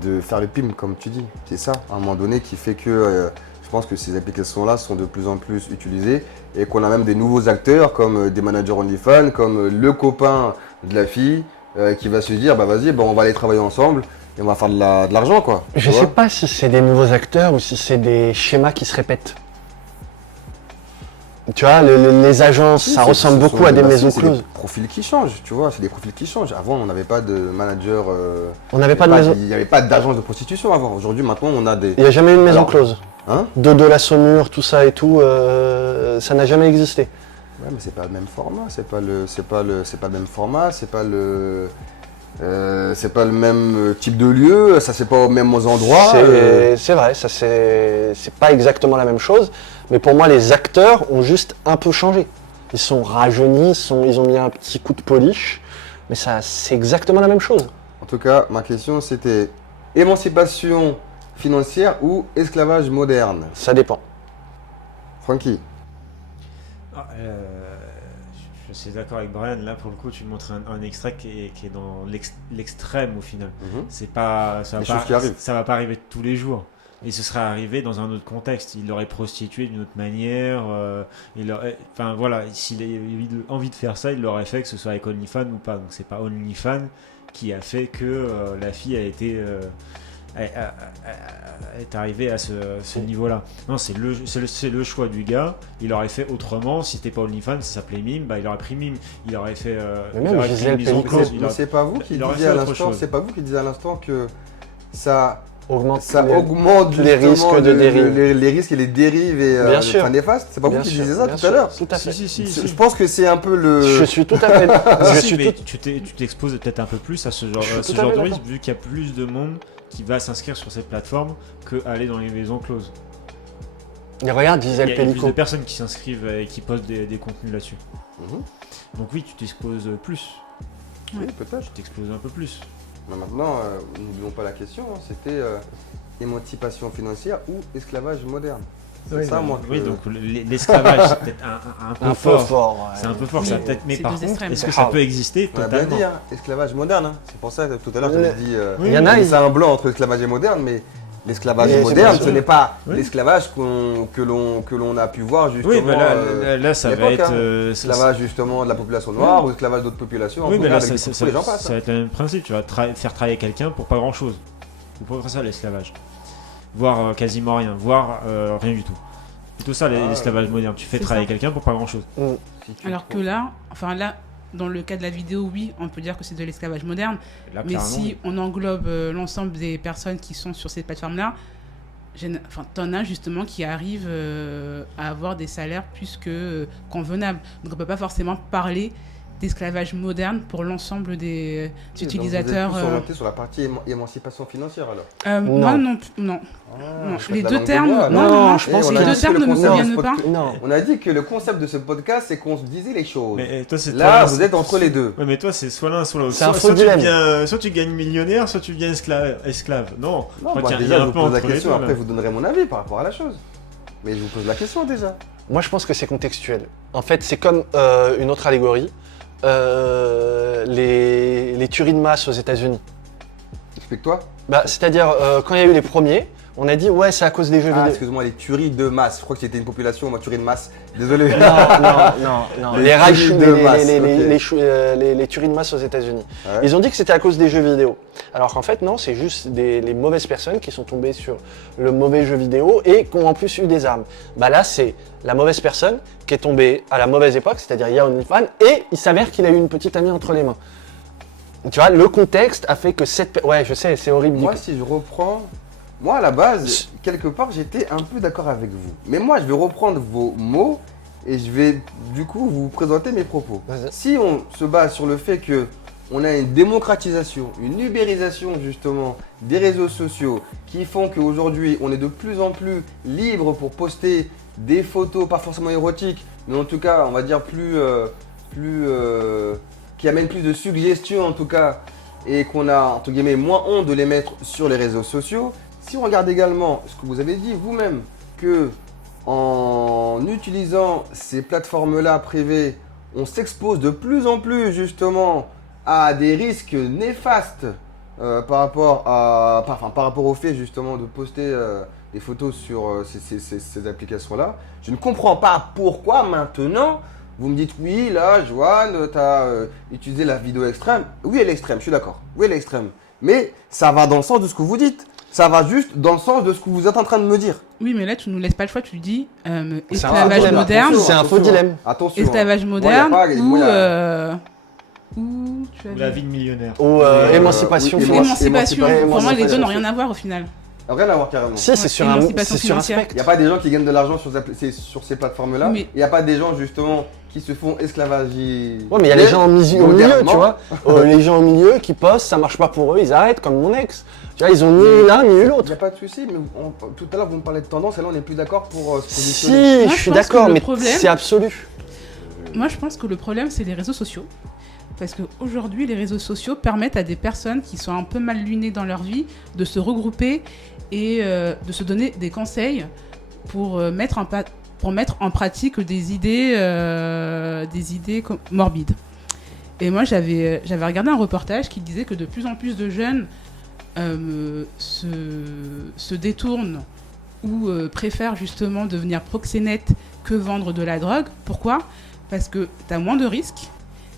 de faire le pimp, comme tu dis. C'est ça, à un moment donné, qui fait que je pense que ces applications-là sont de plus en plus utilisées et qu'on a même des nouveaux acteurs comme des managers OnlyFans, comme le copain de la fille qui va se dire bah vas-y, on va aller travailler ensemble et on va faire de l'argent quoi. je sais pas si c'est des nouveaux acteurs ou si c'est des schémas qui se répètent. Tu vois, les agences, ça ressemble beaucoup à des maisons C'est closes. des profils qui changent, tu vois, c'est des profils qui changent. Avant, on n'avait pas de manager. On n'avait pas de maison. Il n'y avait pas d'agence de prostitution avant. Aujourd'hui, maintenant, on a des. Il n'y a jamais eu une maison Alors, close. Hein? De la Saumure, tout ça et tout, ça n'a jamais existé. Ouais, mais c'est pas le même format. C'est pas le même format. C'est pas le même type de lieu. Ça c'est pas aux mêmes endroits. C'est vrai, ça c'est pas exactement la même chose. Mais pour moi, les acteurs ont juste un peu changé. Ils sont rajeunis, ils ont mis un petit coup de polish, mais ça c'est exactement la même chose. En tout cas, ma question c'était émancipation financière ou esclavage moderne? Ça dépend. Francky. Je suis d'accord avec Brian. Là, pour le coup, tu me montres un extrait qui est dans l'extrême au final. C'est pas, ça va pas arriver tous les jours. Et ce serait arrivé dans un autre contexte. Il l'aurait prostitué d'une autre manière. Enfin voilà, s'il a eu envie de faire ça, il l'aurait fait, que ce soit avec OnlyFans ou pas. Donc c'est pas OnlyFans qui a fait que la fille a été est arrivée à ce niveau-là. Non, c'est le choix du gars. Il aurait fait autrement. Si c'était pas OnlyFans, ça s'appelait Mime. Bah, il aurait pris Mime. Il aurait fait. Mais même Gisèle Pellicot. Mais c'est pas vous qui disiez à l'instant. C'est pas vous qui disiez à l'instant que ça augmente les risques de dérive. Les risques et les dérives et bien sûr. fin néfaste. C'est pas vous qui disiez ça tout à l'heure? Tout à fait. Si. Je pense que c'est un peu le. Je suis tout à fait. Tu t'exposes peut-être un peu plus à ce genre de risque, vu qu'il y a plus de monde qui va s'inscrire sur cette plateforme que aller dans les maisons closes. Et regarde Gisèle Pellicot. Il y a plus de personnes qui s'inscrivent et qui postent des contenus là-dessus. Donc oui, tu t'exposes plus. Oui, peut-être. Tu t'exposes un peu plus. Mais maintenant, n'oublions pas la question, c'était émancipation financière ou esclavage moderne. C'est ça, moi. Oui, donc l'esclavage, c'est peut-être un peu fort. Ouais. C'est un peu fort, ça peut-être. Mais par contre, extrêmes. est-ce que ça peut exister On a totalement? bien dit, esclavage moderne. C'est pour ça que tout à l'heure, j'avais dit. Il y en a, c'est un blanc entre esclavage et moderne, mais l'esclavage moderne, ce n'est pas l'esclavage que l'on a pu voir justement. Oui, là, ça va être esclavage justement de la population noire ou esclavage d'autres populations. Oui, mais là, ça va être le même principe. Tu vas faire travailler quelqu'un pour pas grand-chose. C'est pour ça l'esclavage. Voire quasiment rien, voire rien du tout. Plutôt ça l'esclavage moderne. Tu fais travailler quelqu'un pour pas grand-chose. Alors que là, dans le cas de la vidéo, oui, on peut dire que c'est de l'esclavage moderne. Là, mais si on englobe l'ensemble des personnes qui sont sur cette plateforme-là, t'en as justement qui arrivent à avoir des salaires plus que convenables. Donc on peut pas forcément parler d'esclavage moderne pour l'ensemble des utilisateurs. Vous êtes plus orienté sur la partie émancipation financière alors? Moi non. Non. Les deux termes, non, je pense que les deux termes ne me conviennent pas. On a dit que le concept de ce podcast, c'est qu'on se disait les choses. Mais toi, là, vous êtes entre les deux. Ouais, mais toi, c'est soit l'un, soit l'autre. C'est un faux dilemme. Soit tu gagnes millionnaire, soit tu deviens esclave. Non, déjà, je vous pose la question, après, vous donnerez mon avis par rapport à la chose. Mais je vous pose la question déjà. Moi, je pense que c'est contextuel. En fait, c'est comme une autre allégorie, les tueries de masse aux États-Unis. Explique-toi. C'est-à-dire, quand il y a eu les premiers, on a dit ouais, c'est à cause des jeux vidéo. Excuse-moi, les tueries de masse. Je crois que c'était une population, moi, tuerie de masse. Désolé. Non. Les tueries de masse aux États-Unis. Ouais. Ils ont dit que c'était à cause des jeux vidéo. Alors qu'en fait, non, c'est juste les mauvaises personnes qui sont tombées sur le mauvais jeu vidéo et qui ont en plus eu des armes. Là, c'est la mauvaise personne qui est tombée à la mauvaise époque, c'est-à-dire il y a OnlyFans, et il s'avère qu'il a eu une petite amie entre les mains. Tu vois, le contexte a fait que cette... Ouais, je sais, c'est horrible. Moi, si je reprends... Moi, à la base, quelque part, j'étais un peu d'accord avec vous. Mais moi, je vais reprendre vos mots et je vais, du coup, vous présenter mes propos. Si on se base sur le fait que on a une démocratisation, une ubérisation, justement, des réseaux sociaux qui font qu'aujourd'hui, on est de plus en plus libre pour poster des photos, pas forcément érotiques, mais en tout cas, on va dire qui amènent plus de suggestions, en tout cas, et qu'on a, entre guillemets, moins honte de les mettre sur les réseaux sociaux. Si on regarde également ce que vous avez dit vous-même, que en utilisant ces plateformes-là privées, on s'expose de plus en plus justement à des risques néfastes par rapport au fait justement de poster des photos sur ces applications-là. Je ne comprends pas pourquoi maintenant vous me dites oui, là, Joanne, tu as utilisé la vidéo extrême. Oui, elle est extrême, je suis d'accord. Oui, elle est extrême. Mais ça va dans le sens de ce que vous dites. Ça va juste dans le sens de ce que vous êtes en train de me dire. Oui, mais là, tu nous laisses pas le choix. Tu dis esclavage moderne. C'est un faux dilemme. Attention. Esclavage moderne ou la vie de millionnaire. Ou émancipation financière. Émancipation. Pour moi, les deux n'ont rien à voir au final. Rien à voir carrément. Si, c'est sur un spectre. Il n'y a pas des gens qui gagnent de l'argent sur ces plateformes-là. Il n'y a pas des gens justement qui se font esclavager. Ouais, mais il y a les gens au milieu, tu vois. Les gens au milieu qui postent, ça marche pas pour eux, ils arrêtent, comme mon ex. Tu vois, ils ont ni l'un ni l'autre. Il n'y a pas de souci, mais tout à l'heure vous me parlez de tendance et là on n'est plus d'accord pour se positionner. Si, moi, je suis d'accord, mais c'est absolu. Moi je pense que le problème c'est les réseaux sociaux. Parce qu'aujourd'hui, les réseaux sociaux permettent à des personnes qui sont un peu mal lunées dans leur vie de se regrouper et de se donner des conseils pour mettre en pratique des idées morbides. Et moi, j'avais regardé un reportage qui disait que de plus en plus de jeunes se détournent ou préfèrent justement devenir proxénètes que vendre de la drogue. Pourquoi ? Parce que tu as moins de risques.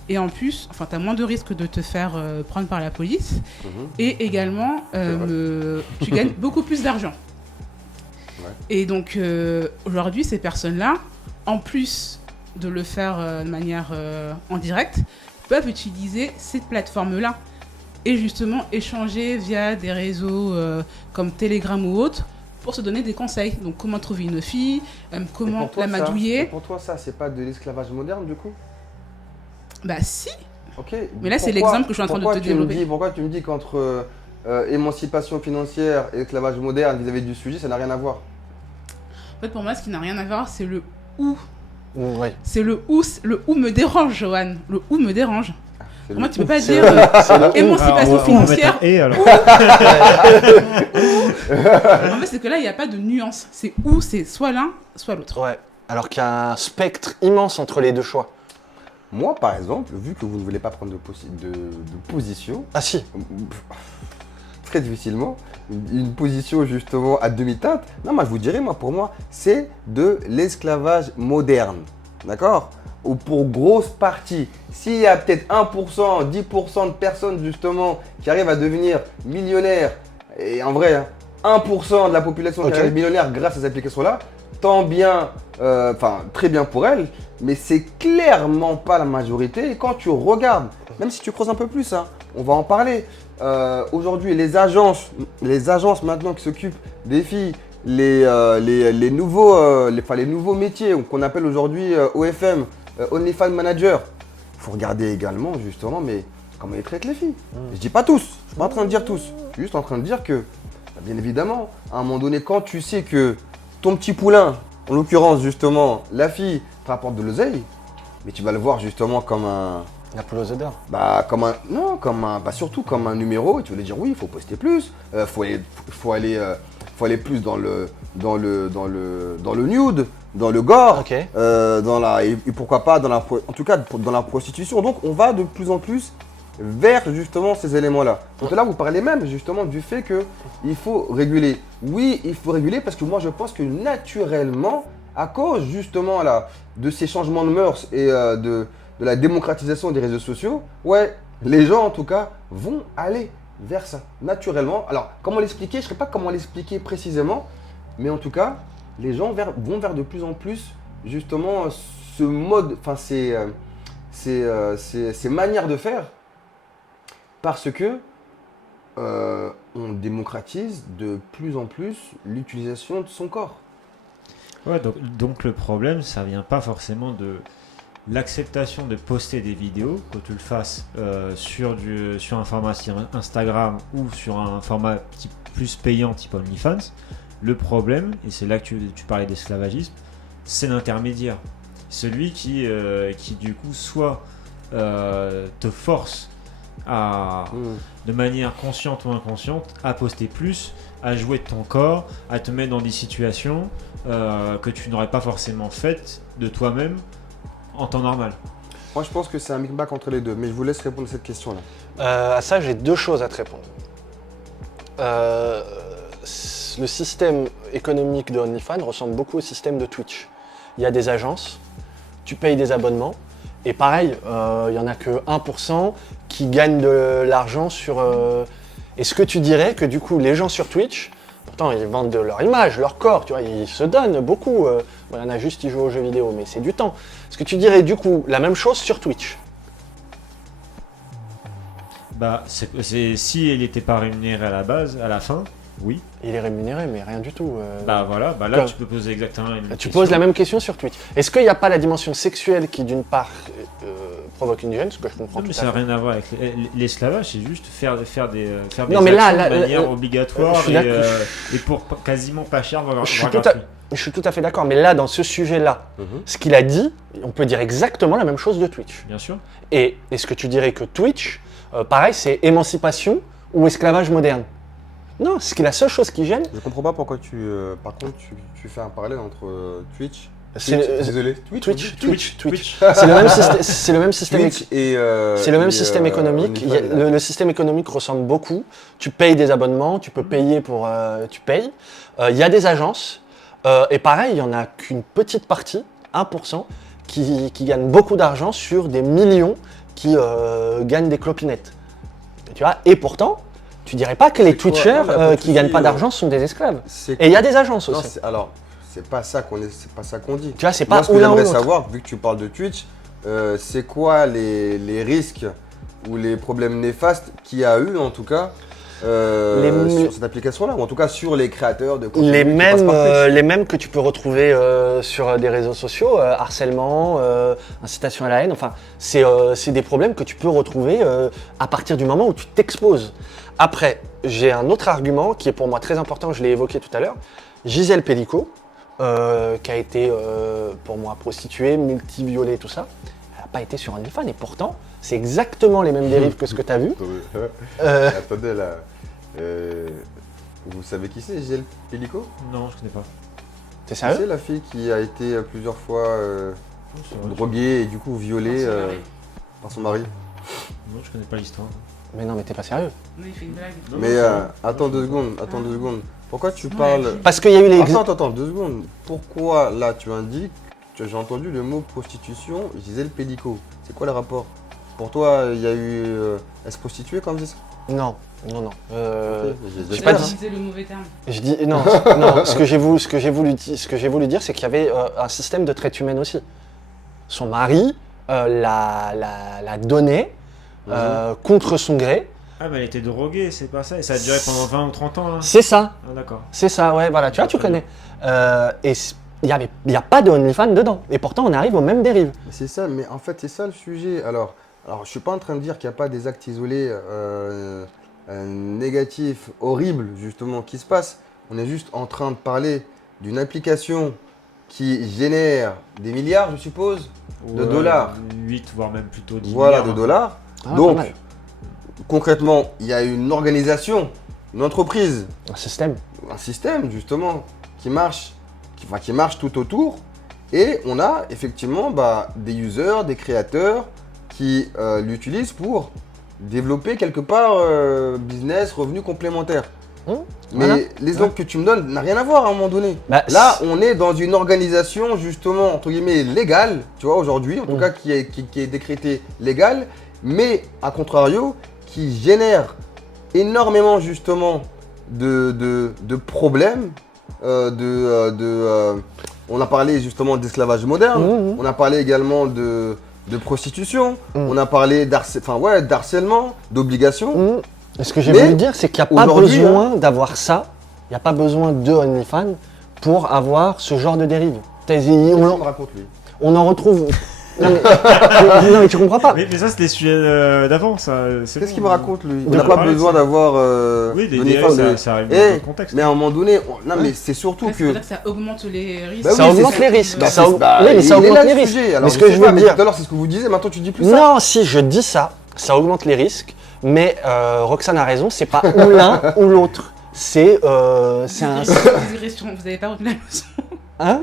Et en plus, tu as moins de risques de te faire prendre par la police. Et également, tu gagnes beaucoup plus d'argent. Ouais. Et donc, aujourd'hui, ces personnes-là, en plus de le faire de manière en direct, peuvent utiliser cette plateforme-là. Et justement, échanger via des réseaux comme Telegram ou autres pour se donner des conseils. Donc, comment trouver une fille, comment la madouiller. Pour toi, ça, c'est pas de l'esclavage moderne, du coup ? Bah si. Ok. Mais là, c'est l'exemple que je suis en train de te développer. Pourquoi tu me dis qu'entre émancipation financière et esclavage moderne vis-à-vis du sujet, ça n'a rien à voir ? En fait, pour moi, ce qui n'a rien à voir, c'est le où. Ouais. C'est le où me dérange, Johan. Le où me dérange. Pour moi, tu peux pas dire émancipation financière. En fait, c'est que là, il n'y a pas de nuance. C'est où, c'est soit l'un, soit l'autre. Ouais. Alors qu'il y a un spectre immense entre les deux choix. Moi, par exemple, vu que vous ne voulez pas prendre de position... Ah si. Très difficilement, une position justement à demi-teinte. Non, moi je vous dirais, pour moi, c'est de l'esclavage moderne. D'accord ? Ou pour grosse partie, s'il y a peut-être 1%, 10% de personnes justement qui arrivent à devenir millionnaires, et en vrai, 1% de la population qui arrive millionnaire grâce à ces applications-là, tant bien, très bien pour elles, mais c'est clairement pas la majorité. Et quand tu regardes, même si tu creuses un peu plus, on va en parler. Aujourd'hui, les agences maintenant qui s'occupent des filles, les nouveaux métiers qu'on appelle aujourd'hui OFM, OnlyFans Manager, il faut regarder également justement, mais comment ils traitent les filles. Je dis pas tous, je suis pas en train de dire tous, je suis juste en train de dire que, bien évidemment, à un moment donné, quand tu sais que ton petit poulain, en l'occurrence justement, la fille te rapporte de l'oseille, mais tu vas le voir justement comme un... La poule aux œufs d'or. Surtout comme un numéro, et tu vas lui dire oui, il faut poster plus, faut faut aller plus dans le nude, dans le gore, Ok. et pourquoi pas en tout cas dans la prostitution. Donc on va de plus en plus vers justement ces éléments-là. Donc là vous parlez même justement du fait qu'il faut réguler. Oui, il faut réguler parce que moi je pense que naturellement, à cause justement là, de ces changements de mœurs et de la démocratisation des réseaux sociaux, ouais, les gens en tout cas vont aller vers ça, naturellement. Alors, comment l'expliquer? Je ne sais pas comment l'expliquer précisément, mais en tout cas, les gens vont vers de plus en plus, justement, ce mode, enfin, ces manières de faire, parce que on démocratise de plus en plus l'utilisation de son corps. Ouais, donc le problème, ça vient pas forcément de l'acceptation de poster des vidéos, que tu le fasses sur un format Instagram ou sur un format plus payant type OnlyFans. Le problème, et c'est là que tu parlais d'esclavagisme, c'est l'intermédiaire. Celui qui du coup soit te force de manière consciente ou inconsciente à poster plus, à jouer de ton corps, à te mettre dans des situations que tu n'aurais pas forcément faites de toi-même en temps normal. Moi, je pense que c'est un mix-max entre les deux, mais je vous laisse répondre à cette question-là. À ça, j'ai deux choses à te répondre. Le système économique de OnlyFans ressemble beaucoup au système de Twitch. Il y a des agences, tu payes des abonnements, et pareil, il n'y en a que 1% qui gagnent de l'argent sur... Est-ce que tu dirais que du coup, les gens sur Twitch, pourtant ils vendent de leur image, leur corps, tu vois, ils se donnent beaucoup. Il y en a juste qui jouent aux jeux vidéo, mais c'est du temps. Est-ce que tu dirais du coup la même chose sur Twitch? Bah, si elle n'était pas rémunérée à la base, à la fin, oui. Il est rémunéré, mais rien du tout. Bah voilà, bah là Comme... tu peux poser exactement la même question. Tu poses la même question sur Twitch. Est-ce qu'il n'y a pas la dimension sexuelle qui, d'une part, provoque une gêne, ce que je comprends Non, mais tout ça n'a à fait. rien à voir avec l'esclavage, c'est juste faire des Non, mais là, actions là, de manière là, obligatoire je suis et pour quasiment pas cher, voire Je gratuit. suis tout à fait d'accord, mais là, dans ce sujet-là, ce qu'il a dit, on peut dire exactement la même chose de Twitch. Bien sûr. Et est-ce que tu dirais que Twitch, pareil, c'est émancipation ou esclavage moderne? Non, c'est la seule chose qui gêne. Je comprends pas pourquoi par contre, tu fais un parallèle entre Twitch. Désolé. Twitch. C'est le même système. Twitch et c'est le même système économique. Le système économique ressemble beaucoup. Tu payes des abonnements, tu peux payer pour. Tu payes. Il y a des agences. Et pareil, il n'y en a qu'une petite partie, 1%, qui gagnent beaucoup d'argent sur des millions qui gagnent des clopinettes. Tu vois, et pourtant, tu dirais pas que les Twitchers qui gagnent pas d'argent sont des esclaves. Et il y a des agences aussi. Alors, c'est pas ça qu'on dit. Tu vois, c'est Moi, pas ce que ou l'un ou j'aimerais l'autre. savoir, vu que tu parles de Twitch, c'est quoi les risques ou les problèmes néfastes qu'il y a eu, en tout cas, sur cette application-là, ou en tout cas sur les créateurs de contenu. Les mêmes que tu peux retrouver sur des réseaux sociaux, harcèlement, incitation à la haine, enfin, c'est des problèmes que tu peux retrouver à partir du moment où tu t'exposes. Après, j'ai un autre argument qui est pour moi très important, je l'ai évoqué tout à l'heure. Gisèle Pellicot, qui a été pour moi prostituée, multiviolée, tout ça, elle n'a pas été sur OnlyFans et pourtant, c'est exactement les mêmes dérives que ce que tu as vu. Attendez là, vous savez qui c'est, Gisèle Pellicot? Non, je connais pas. T'es sérieux? C'est la fille qui a été plusieurs fois droguée et du coup violée par son mari. Non, je connais pas l'histoire. Mais non, mais t'es pas sérieux. Non, il fait une blague. Non, Mais attends 2 secondes, Pourquoi tu parles... Parce qu'il y a eu les... Attends, 2 secondes. Pourquoi là tu indiques, j'ai entendu le mot prostitution, Gisèle Pellicot. C'est quoi le rapport? Pour toi, il y a eu... elle se prostituait quand on dit ça? Non. J'ai pas J'ai dit. utilisé le mauvais terme. Je dis non. Ce que j'ai voulu dire, c'est qu'il y avait un système de traite humaine aussi. Son mari la donnait contre son gré. Ah, mais elle était droguée, c'est pas ça. Et ça a duré pendant 20 ou 30 ans. Hein. C'est ça. Ah, d'accord. C'est ça, ouais, voilà. Tu vois, tu connais. Et il n'y a pas de OnlyFans dedans. Et pourtant, on arrive aux mêmes dérives. C'est ça, mais en fait, c'est ça le sujet. Alors, je suis pas en train de dire qu'il n'y a pas des actes isolés négatifs, horribles, justement, qui se passent. On est juste en train de parler d'une application qui génère des milliards, je suppose, de dollars. 8, voire même plutôt 10 Voilà, milliards. de dollars. Ah, Donc, pas mal. concrètement, il y a une organisation une entreprise, Un système. un système justement qui marche tout autour. Et on a effectivement des users, des créateurs qui l'utilisent pour développer quelque part business, revenus complémentaires. Mais Voilà. l'exemple que tu me donnes n'a rien à voir à un moment donné. Bah, Là, on est dans une organisation justement, entre guillemets, légale, tu vois, aujourd'hui, en tout cas qui est décrétée légale, mais à contrario, qui génère énormément justement de problèmes, on a parlé justement d'esclavage moderne, on a parlé également de prostitution, on a parlé d'harcèlement, d'obligation. Ce que j'ai Mais voulu dire, c'est qu'il n'y a pas aujourd'hui, besoin d'avoir ça, il n'y a pas besoin de OnlyFans pour avoir ce genre de dérive. On en retrouve. Non mais tu comprends pas. Mais ça, c'est des sujets d'avant, ça. Qu'est-ce qu'il me raconte lui? On De n'a quoi pas parler, besoin ça. d'avoir. Oui, des d'OnlyFans, dérives, mais- ça arrive dans Eh, d'autres contextes. mais à un moment donné, non mais c'est surtout Ça que. veut dire que ça augmente les risques. Bah Ça oui, augmente c'est les risques. Bah, Ça c'est- aug- bah, oui, mais ça il est augmente là, les le risques. sujet. Alors, Mais ce je que sais je pas, veux mais dire. tout à l'heure, c'est ce que vous disiez, maintenant tu dis plus ça. Non, si je dis ça, ça augmente les risques, mais Roxane a raison, c'est pas ou l'un ou l'autre. C'est un. Digression, vous n'avez pas retenu la leçon. Hein?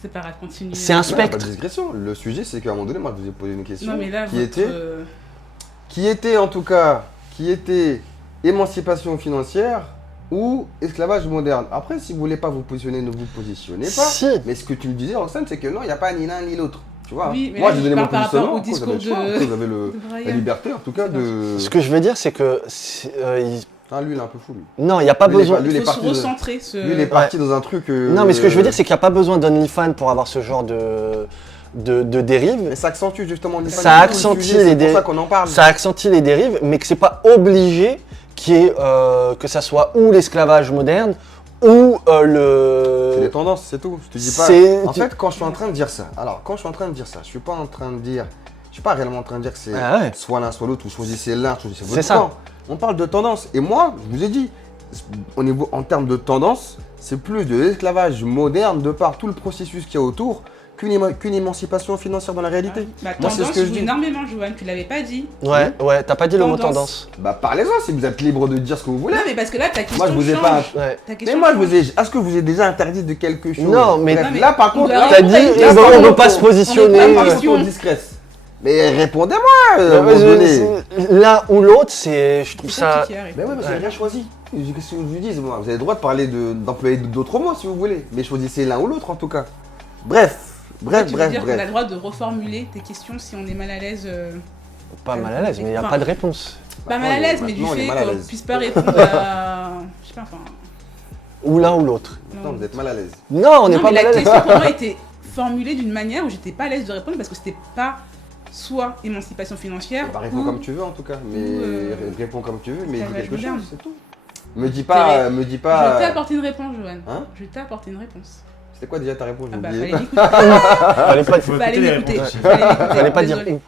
C'est pas grave, continuez. C'est un Non, spectre. pas de digression. Le sujet, c'est qu'à un moment donné, moi, je vous ai posé une question Non, mais là, qui votre, était en tout cas, qui était émancipation financière ou esclavage moderne. Après, si vous voulez pas vous positionner, ne vous positionnez pas. Si. Mais ce que tu me disais, Roxane, c'est que non, il n'y a pas ni l'un ni l'autre. Tu vois, Oui, mais moi, là, j'ai je donné mon parle par rapport positionnement. au après, vous avez le discours choix, de- après, vous avez de Brian. la liberté, en tout cas, de. Ce que je veux dire, c'est que. Ah, lui, il est un peu fou, lui. Non, il n'y a pas Lui, il est besoin. lui, il est Il faut se parti de- recentrer. Lui, il est parti dans un truc. Non, mais ce que je veux dire, c'est qu'il n'y a pas besoin d'OnlyFans pour avoir ce genre de dérive. Mais ça accentue justement les Ça accentue les C'est pour dérives. ça qu'on en parle. Ça accentue les dérives, mais que c'est pas obligé que ça soit ou l'esclavage moderne ou C'est des le. tendances, c'est tout. Je te dis pas. c'est- En fait, quand je suis en train de dire ça, je suis pas en train de dire. Je suis pas réellement en train de dire que c'est Ah ouais. soit l'un soit l'autre ou choisissez l'un, choisissez votre C'est ça. camp. On parle de tendance. Et moi, je vous ai dit, en termes de tendance, c'est plus de l'esclavage moderne de par tout le processus qu'il y a autour qu'une émancipation financière dans la réalité. Bah, Moi, c'est ce tendance que je joue dis. énormément, Joanne, tu l'avais pas dit. Ouais, t'as pas dit le mot Tendance. tendance. Bah parlez-en si vous êtes libre de dire ce que vous voulez. Non, mais parce que là, ta question Moi, je vous ai change. pas. Ouais. Ta Mais question moi, change. est-ce que vous êtes déjà interdit de quelque chose? Non, mais- Bref, Non, mais là, par on contre, doit là, T'as dit, répondre à une là, on par veut contre, pas se positionner. on est pas pas question. question discrète. Mais répondez-moi à un moment donné. L'un ou l'autre, je trouve C'est ça. qui arrive. Mais ouais, mais j'ai rien choisi. Qu'est-ce que je vous dis, moi? Vous avez le droit de parler d'employer d'autres mots si vous voulez. Mais choisissez l'un ou l'autre en tout cas. Bref. Tu veux dire qu'on a le Bref. droit de reformuler tes questions si on est mal à l'aise. Pas mal à l'aise, mais il n'y a Enfin, pas de réponse. Pas mal à l'aise, mais du Maintenant, on est fait mal à qu'on l'aise. puisse pas répondre à. Je sais pas, enfin. Ou l'un ou l'autre. Maintenant, vous êtes mal à l'aise. Non, on n'est Non, pas mais mal à la l'aise. question pour moi était formulée d'une manière où j'étais pas à l'aise de répondre parce que c'était pas soit émancipation financière. Bah, réponds ou- comme tu veux en tout cas. Mais réponds comme tu veux, mais dis esclavage quelque moderne. chose, c'est tout. Me dis pas. Je t'ai apporté une réponse, Joanne. Hein? Je t'ai apporté une réponse. C'était quoi déjà ta réponse? Ah J'ai bah, oublié. fallait l'écouter. Fallait pas, Faut Fallait écouter les m'écouter. réponses. Fallait m'écouter. fallait pas dire Désolée. où.